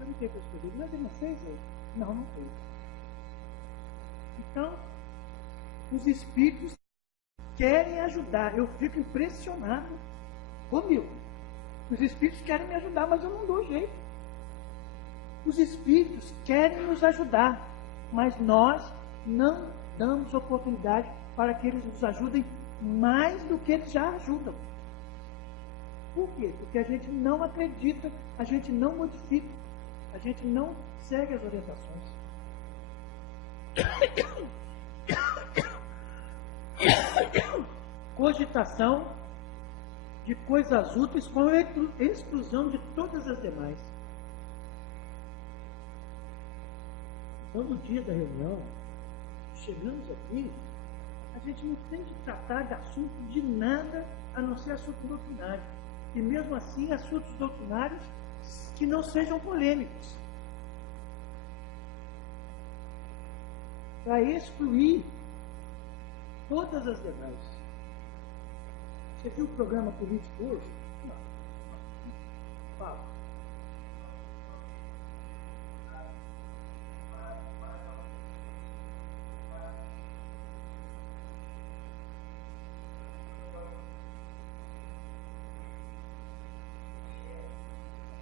Eu não tenho procedimento, mas ele não fez? Não fez. Então, os espíritos querem ajudar. Eu fico impressionado comigo. Os espíritos querem me ajudar, mas eu não dou jeito. Os espíritos querem nos ajudar, mas nós não damos oportunidade para que eles nos ajudem mais do que eles já ajudam. Por quê? Porque a gente não acredita, a gente não modifica, a gente não segue as orientações. Cogitação de coisas úteis com exclusão de todas as demais. Então, no dia da reunião, chegamos aqui, a gente não tem que tratar de assunto de nada a não ser assunto doutrinário. E mesmo assim, assuntos doutrinários que não sejam polêmicos. Para excluir todas as demais. Você viu o programa político hoje? Não. Fala.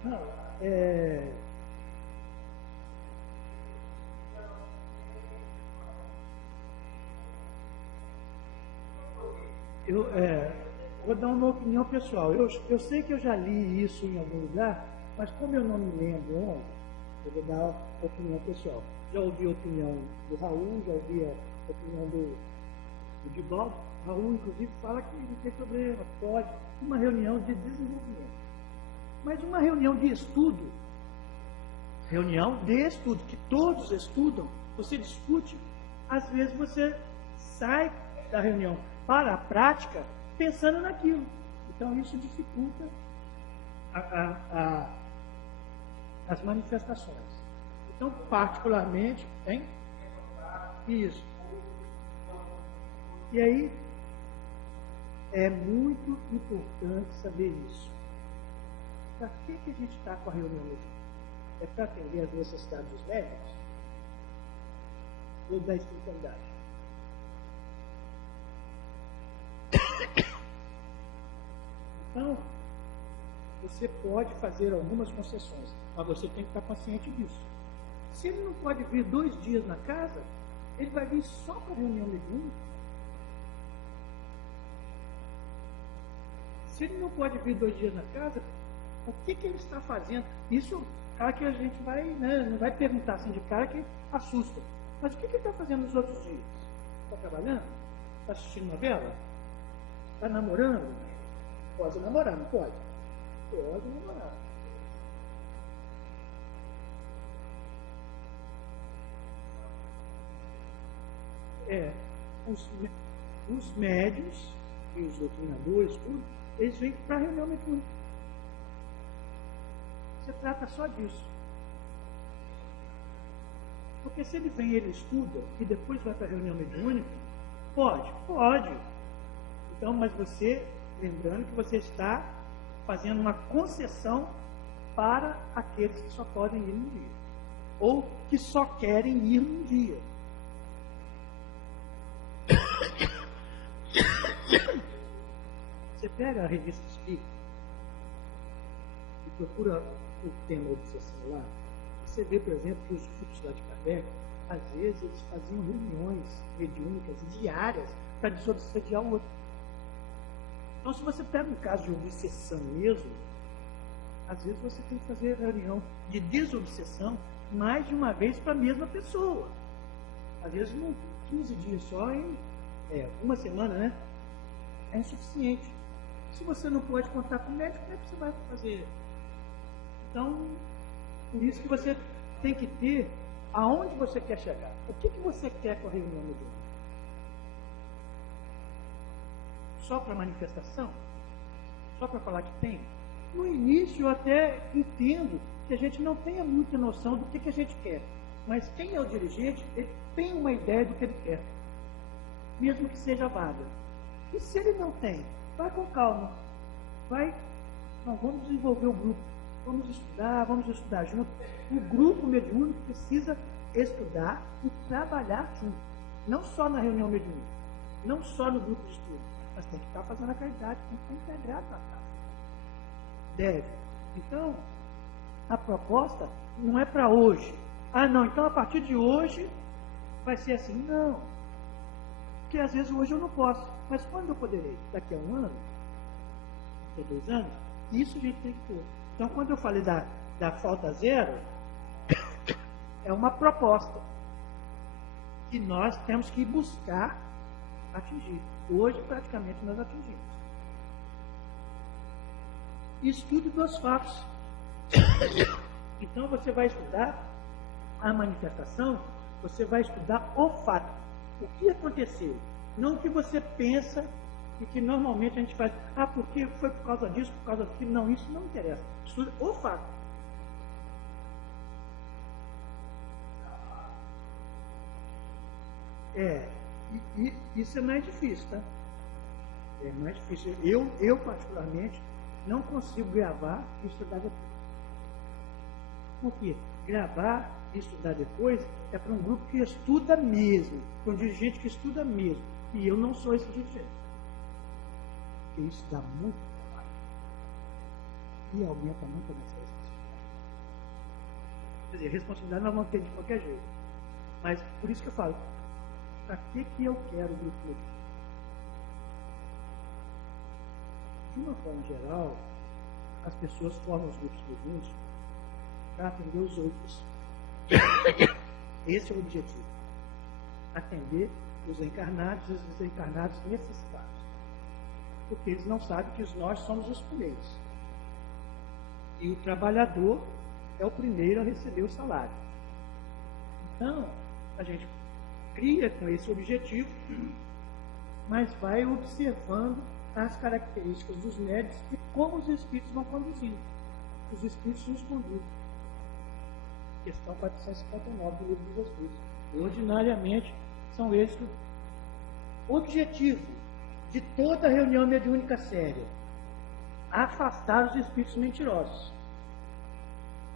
Não, eu vou dar uma opinião pessoal. Eu sei que eu já li isso em algum lugar, mas como eu não me lembro onde, eu vou dar a opinião pessoal. Já ouvi a opinião do Raul, já ouvi a opinião do Divaldo. Raul, inclusive, fala que não tem problema, pode. Uma reunião de desenvolvimento. Mas uma reunião de estudo, que todos estudam, você discute, às vezes você sai da reunião para a prática pensando naquilo. Então isso dificulta as manifestações. Então, particularmente, hein? Isso. E aí, é muito importante saber isso. Para que a gente está com a reunião hoje? É para atender as necessidades dos médicos? Ou da espiritualidade? Então, você pode fazer algumas concessões, mas você tem que estar consciente disso. Se ele não pode vir 2 dias na casa, ele vai vir só para a reunião mediúnica. Se ele não pode vir 2 dias na casa, o que ele está fazendo? Isso, cara, que a gente vai, né, não vai perguntar assim de cara que assusta. Mas o que ele está fazendo nos outros dias? Está trabalhando? Está assistindo novela? Está namorando? Pode namorar, não pode? Pode namorar. Os médios e os doutrinadores, tudo, eles vêm para a reunião mediúnica. Você trata só disso. Porque se ele vem, ele estuda e depois vai para a reunião mediúnica, pode. Então, mas você, lembrando que você está fazendo uma concessão para aqueles que só podem ir num dia. Ou que só querem ir num dia. Você pega a revista Espírita e procura o tema obsessão lá, você vê, por exemplo, que os grupos lá de Kardec, às vezes eles faziam reuniões mediúnicas diárias para desobsediar o outro. Então, se você pega um caso de obsessão mesmo, às vezes você tem que fazer reunião de desobsessão mais de uma vez para a mesma pessoa. Às vezes, 15 dias só, em uma semana, né? É insuficiente. Se você não pode contar com o médico, como é que você vai fazer? Então, por isso que você tem que ter aonde você quer chegar. O que você quer com a reunião mediúnica? Só para manifestação? Só para falar que tem? No início eu até entendo que a gente não tenha muita noção do que a gente quer. Mas quem é o dirigente, ele tem uma ideia do que ele quer. Mesmo que seja vaga. E se ele não tem, vai com calma. Vamos desenvolver o grupo. Vamos estudar junto. O grupo mediúnico precisa estudar e trabalhar junto. Não só na reunião mediúnica, não só no grupo de estudo, mas tem que estar fazendo a caridade, tem que estar integrado na casa. Deve. Então, a proposta não é para hoje. Não, então a partir de hoje vai ser assim. Não. Porque às vezes hoje eu não posso. Mas quando eu poderei? Daqui a 1 ano? Daqui a 2 anos? Isso a gente tem que ter. Então, quando eu falei da falta zero, é uma proposta que nós temos que buscar atingir. Hoje, praticamente, nós atingimos. Estudo dos fatos. Então, você vai estudar a manifestação, você vai estudar o fato. O que aconteceu? Não o que você pensa e que normalmente a gente faz. Porque foi por causa disso, por causa daquilo. Não, isso não interessa. Estuda o fato. isso é mais difícil, tá? É mais difícil. Eu particularmente, não consigo gravar e estudar depois. Por quê? Gravar e estudar depois é para um grupo que estuda mesmo, para um dirigente que estuda mesmo. E eu não sou esse dirigente. Porque isso dá muito trabalho. E aumenta muito a nossa responsabilidade. Quer dizer, responsabilidade nós vamos ter de qualquer jeito. Mas por isso que eu falo, para que eu quero o grupo político? De uma forma geral, as pessoas formam os grupos mediúnicos para atender os outros. Esse é o objetivo. Atender os encarnados e os desencarnados necessitados. Porque eles não sabem que nós somos os primeiros. E o trabalhador é o primeiro a receber o salário. Então, a gente cria com esse objetivo, mas vai observando as características dos médios e como os espíritos vão conduzindo. Os espíritos nos conduzem. Questão 459 do Livro dos Espíritos. Ordinariamente, são esses o objetivo de toda reunião mediúnica séria: afastar os espíritos mentirosos.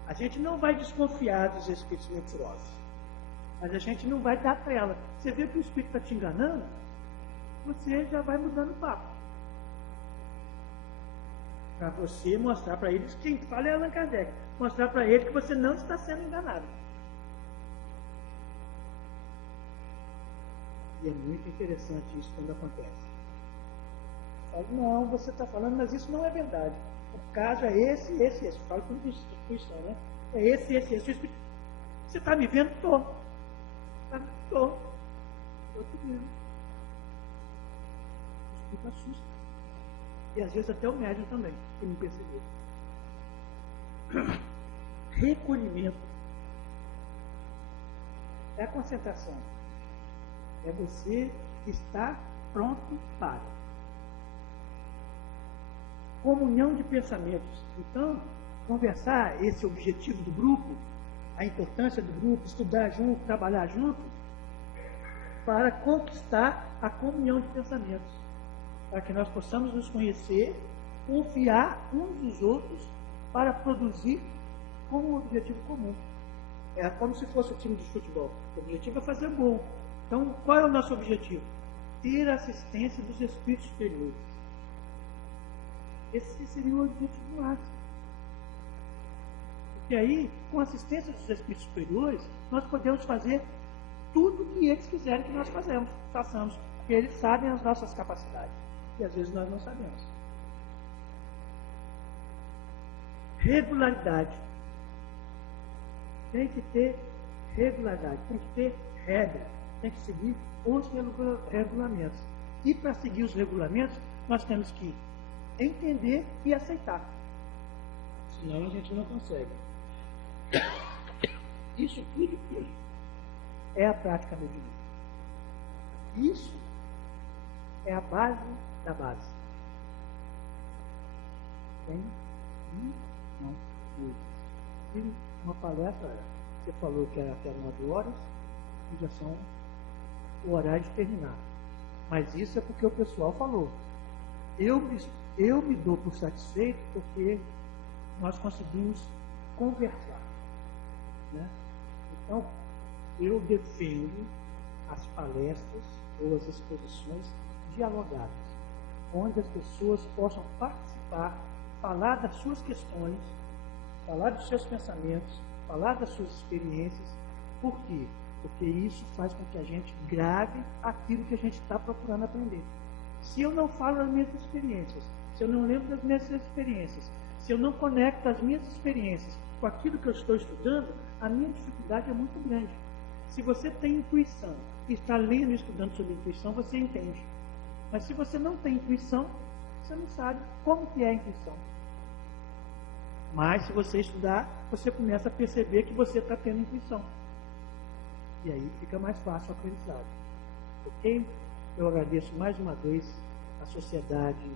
A gente não vai desconfiar dos espíritos mentirosos, mas a gente não vai dar trela. Você vê que o espírito está te enganando, você já vai mudando o papo. Para você mostrar para eles, quem fala é Allan Kardec, mostrar para ele que você não está sendo enganado. E é muito interessante isso quando acontece. Falo, não, você está falando, mas isso não é verdade. O caso é esse. Falo com instituição, né? É esse. Você está me vendo? Estou. Estou te vendo. O espírito assusta. E às vezes até o médium também, que não percebeu. Recolhimento. É a concentração. É você estar pronto para. Comunhão de pensamentos. Então, conversar esse objetivo do grupo, a importância do grupo, estudar junto, trabalhar junto, para conquistar a comunhão de pensamentos. Para que nós possamos nos conhecer, confiar uns nos outros, para produzir com um objetivo comum. É como se fosse o time de futebol. O objetivo é fazer gol. Então, qual é o nosso objetivo? Ter a assistência dos espíritos superiores. Esse seria o objetivo máximo. Porque aí, com a assistência dos espíritos superiores, nós podemos fazer tudo o que eles quiserem que nós façamos. Porque eles sabem as nossas capacidades. E às vezes nós não sabemos. Regularidade. Tem que ter regularidade, tem que ter regra, tem que seguir os regulamentos. E para seguir os regulamentos, nós temos que entender e aceitar. Senão a gente não consegue. Isso tudo é a prática mediúnica. Isso é a base da base. Tem não muito. E uma palestra, você falou que era até 9 horas, e já são o horário de terminar. Mas isso é porque o pessoal falou. Eu me dou por satisfeito porque nós conseguimos conversar. Né? Então, eu defendo as palestras ou as exposições dialogadas, onde as pessoas possam participar, falar das suas questões, falar dos seus pensamentos, falar das suas experiências. Por quê? Porque isso faz com que a gente grave aquilo que a gente está procurando aprender. Se eu não falo das minhas experiências, se eu não lembro das minhas experiências, se eu não conecto as minhas experiências com aquilo que eu estou estudando, a minha dificuldade é muito grande. Se você tem intuição e está lendo e estudando sobre intuição, você entende. Mas se você não tem intuição, você não sabe como que é a intuição. Mas se você estudar, você começa a perceber que você está tendo intuição. E aí fica mais fácil o aprendizado. Ok? Eu agradeço mais uma vez a Sociedade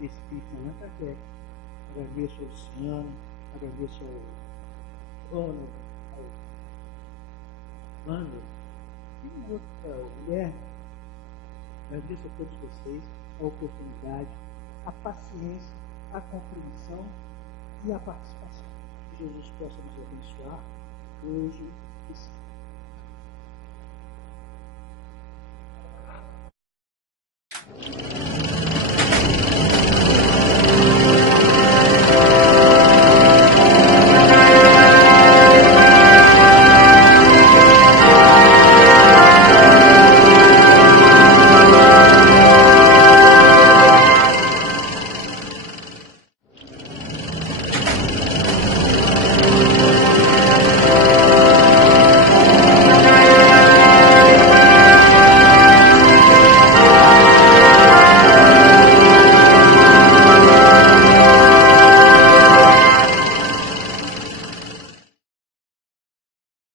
Espírita Allan Kardec. Agradeço ao Luciano, agradeço ao Ronald, ao Wander, E um outro, Guilherme, agradeço a todos vocês a oportunidade, a paciência, a compreensão e a participação. Que Jesus possa nos abençoar hoje e sempre.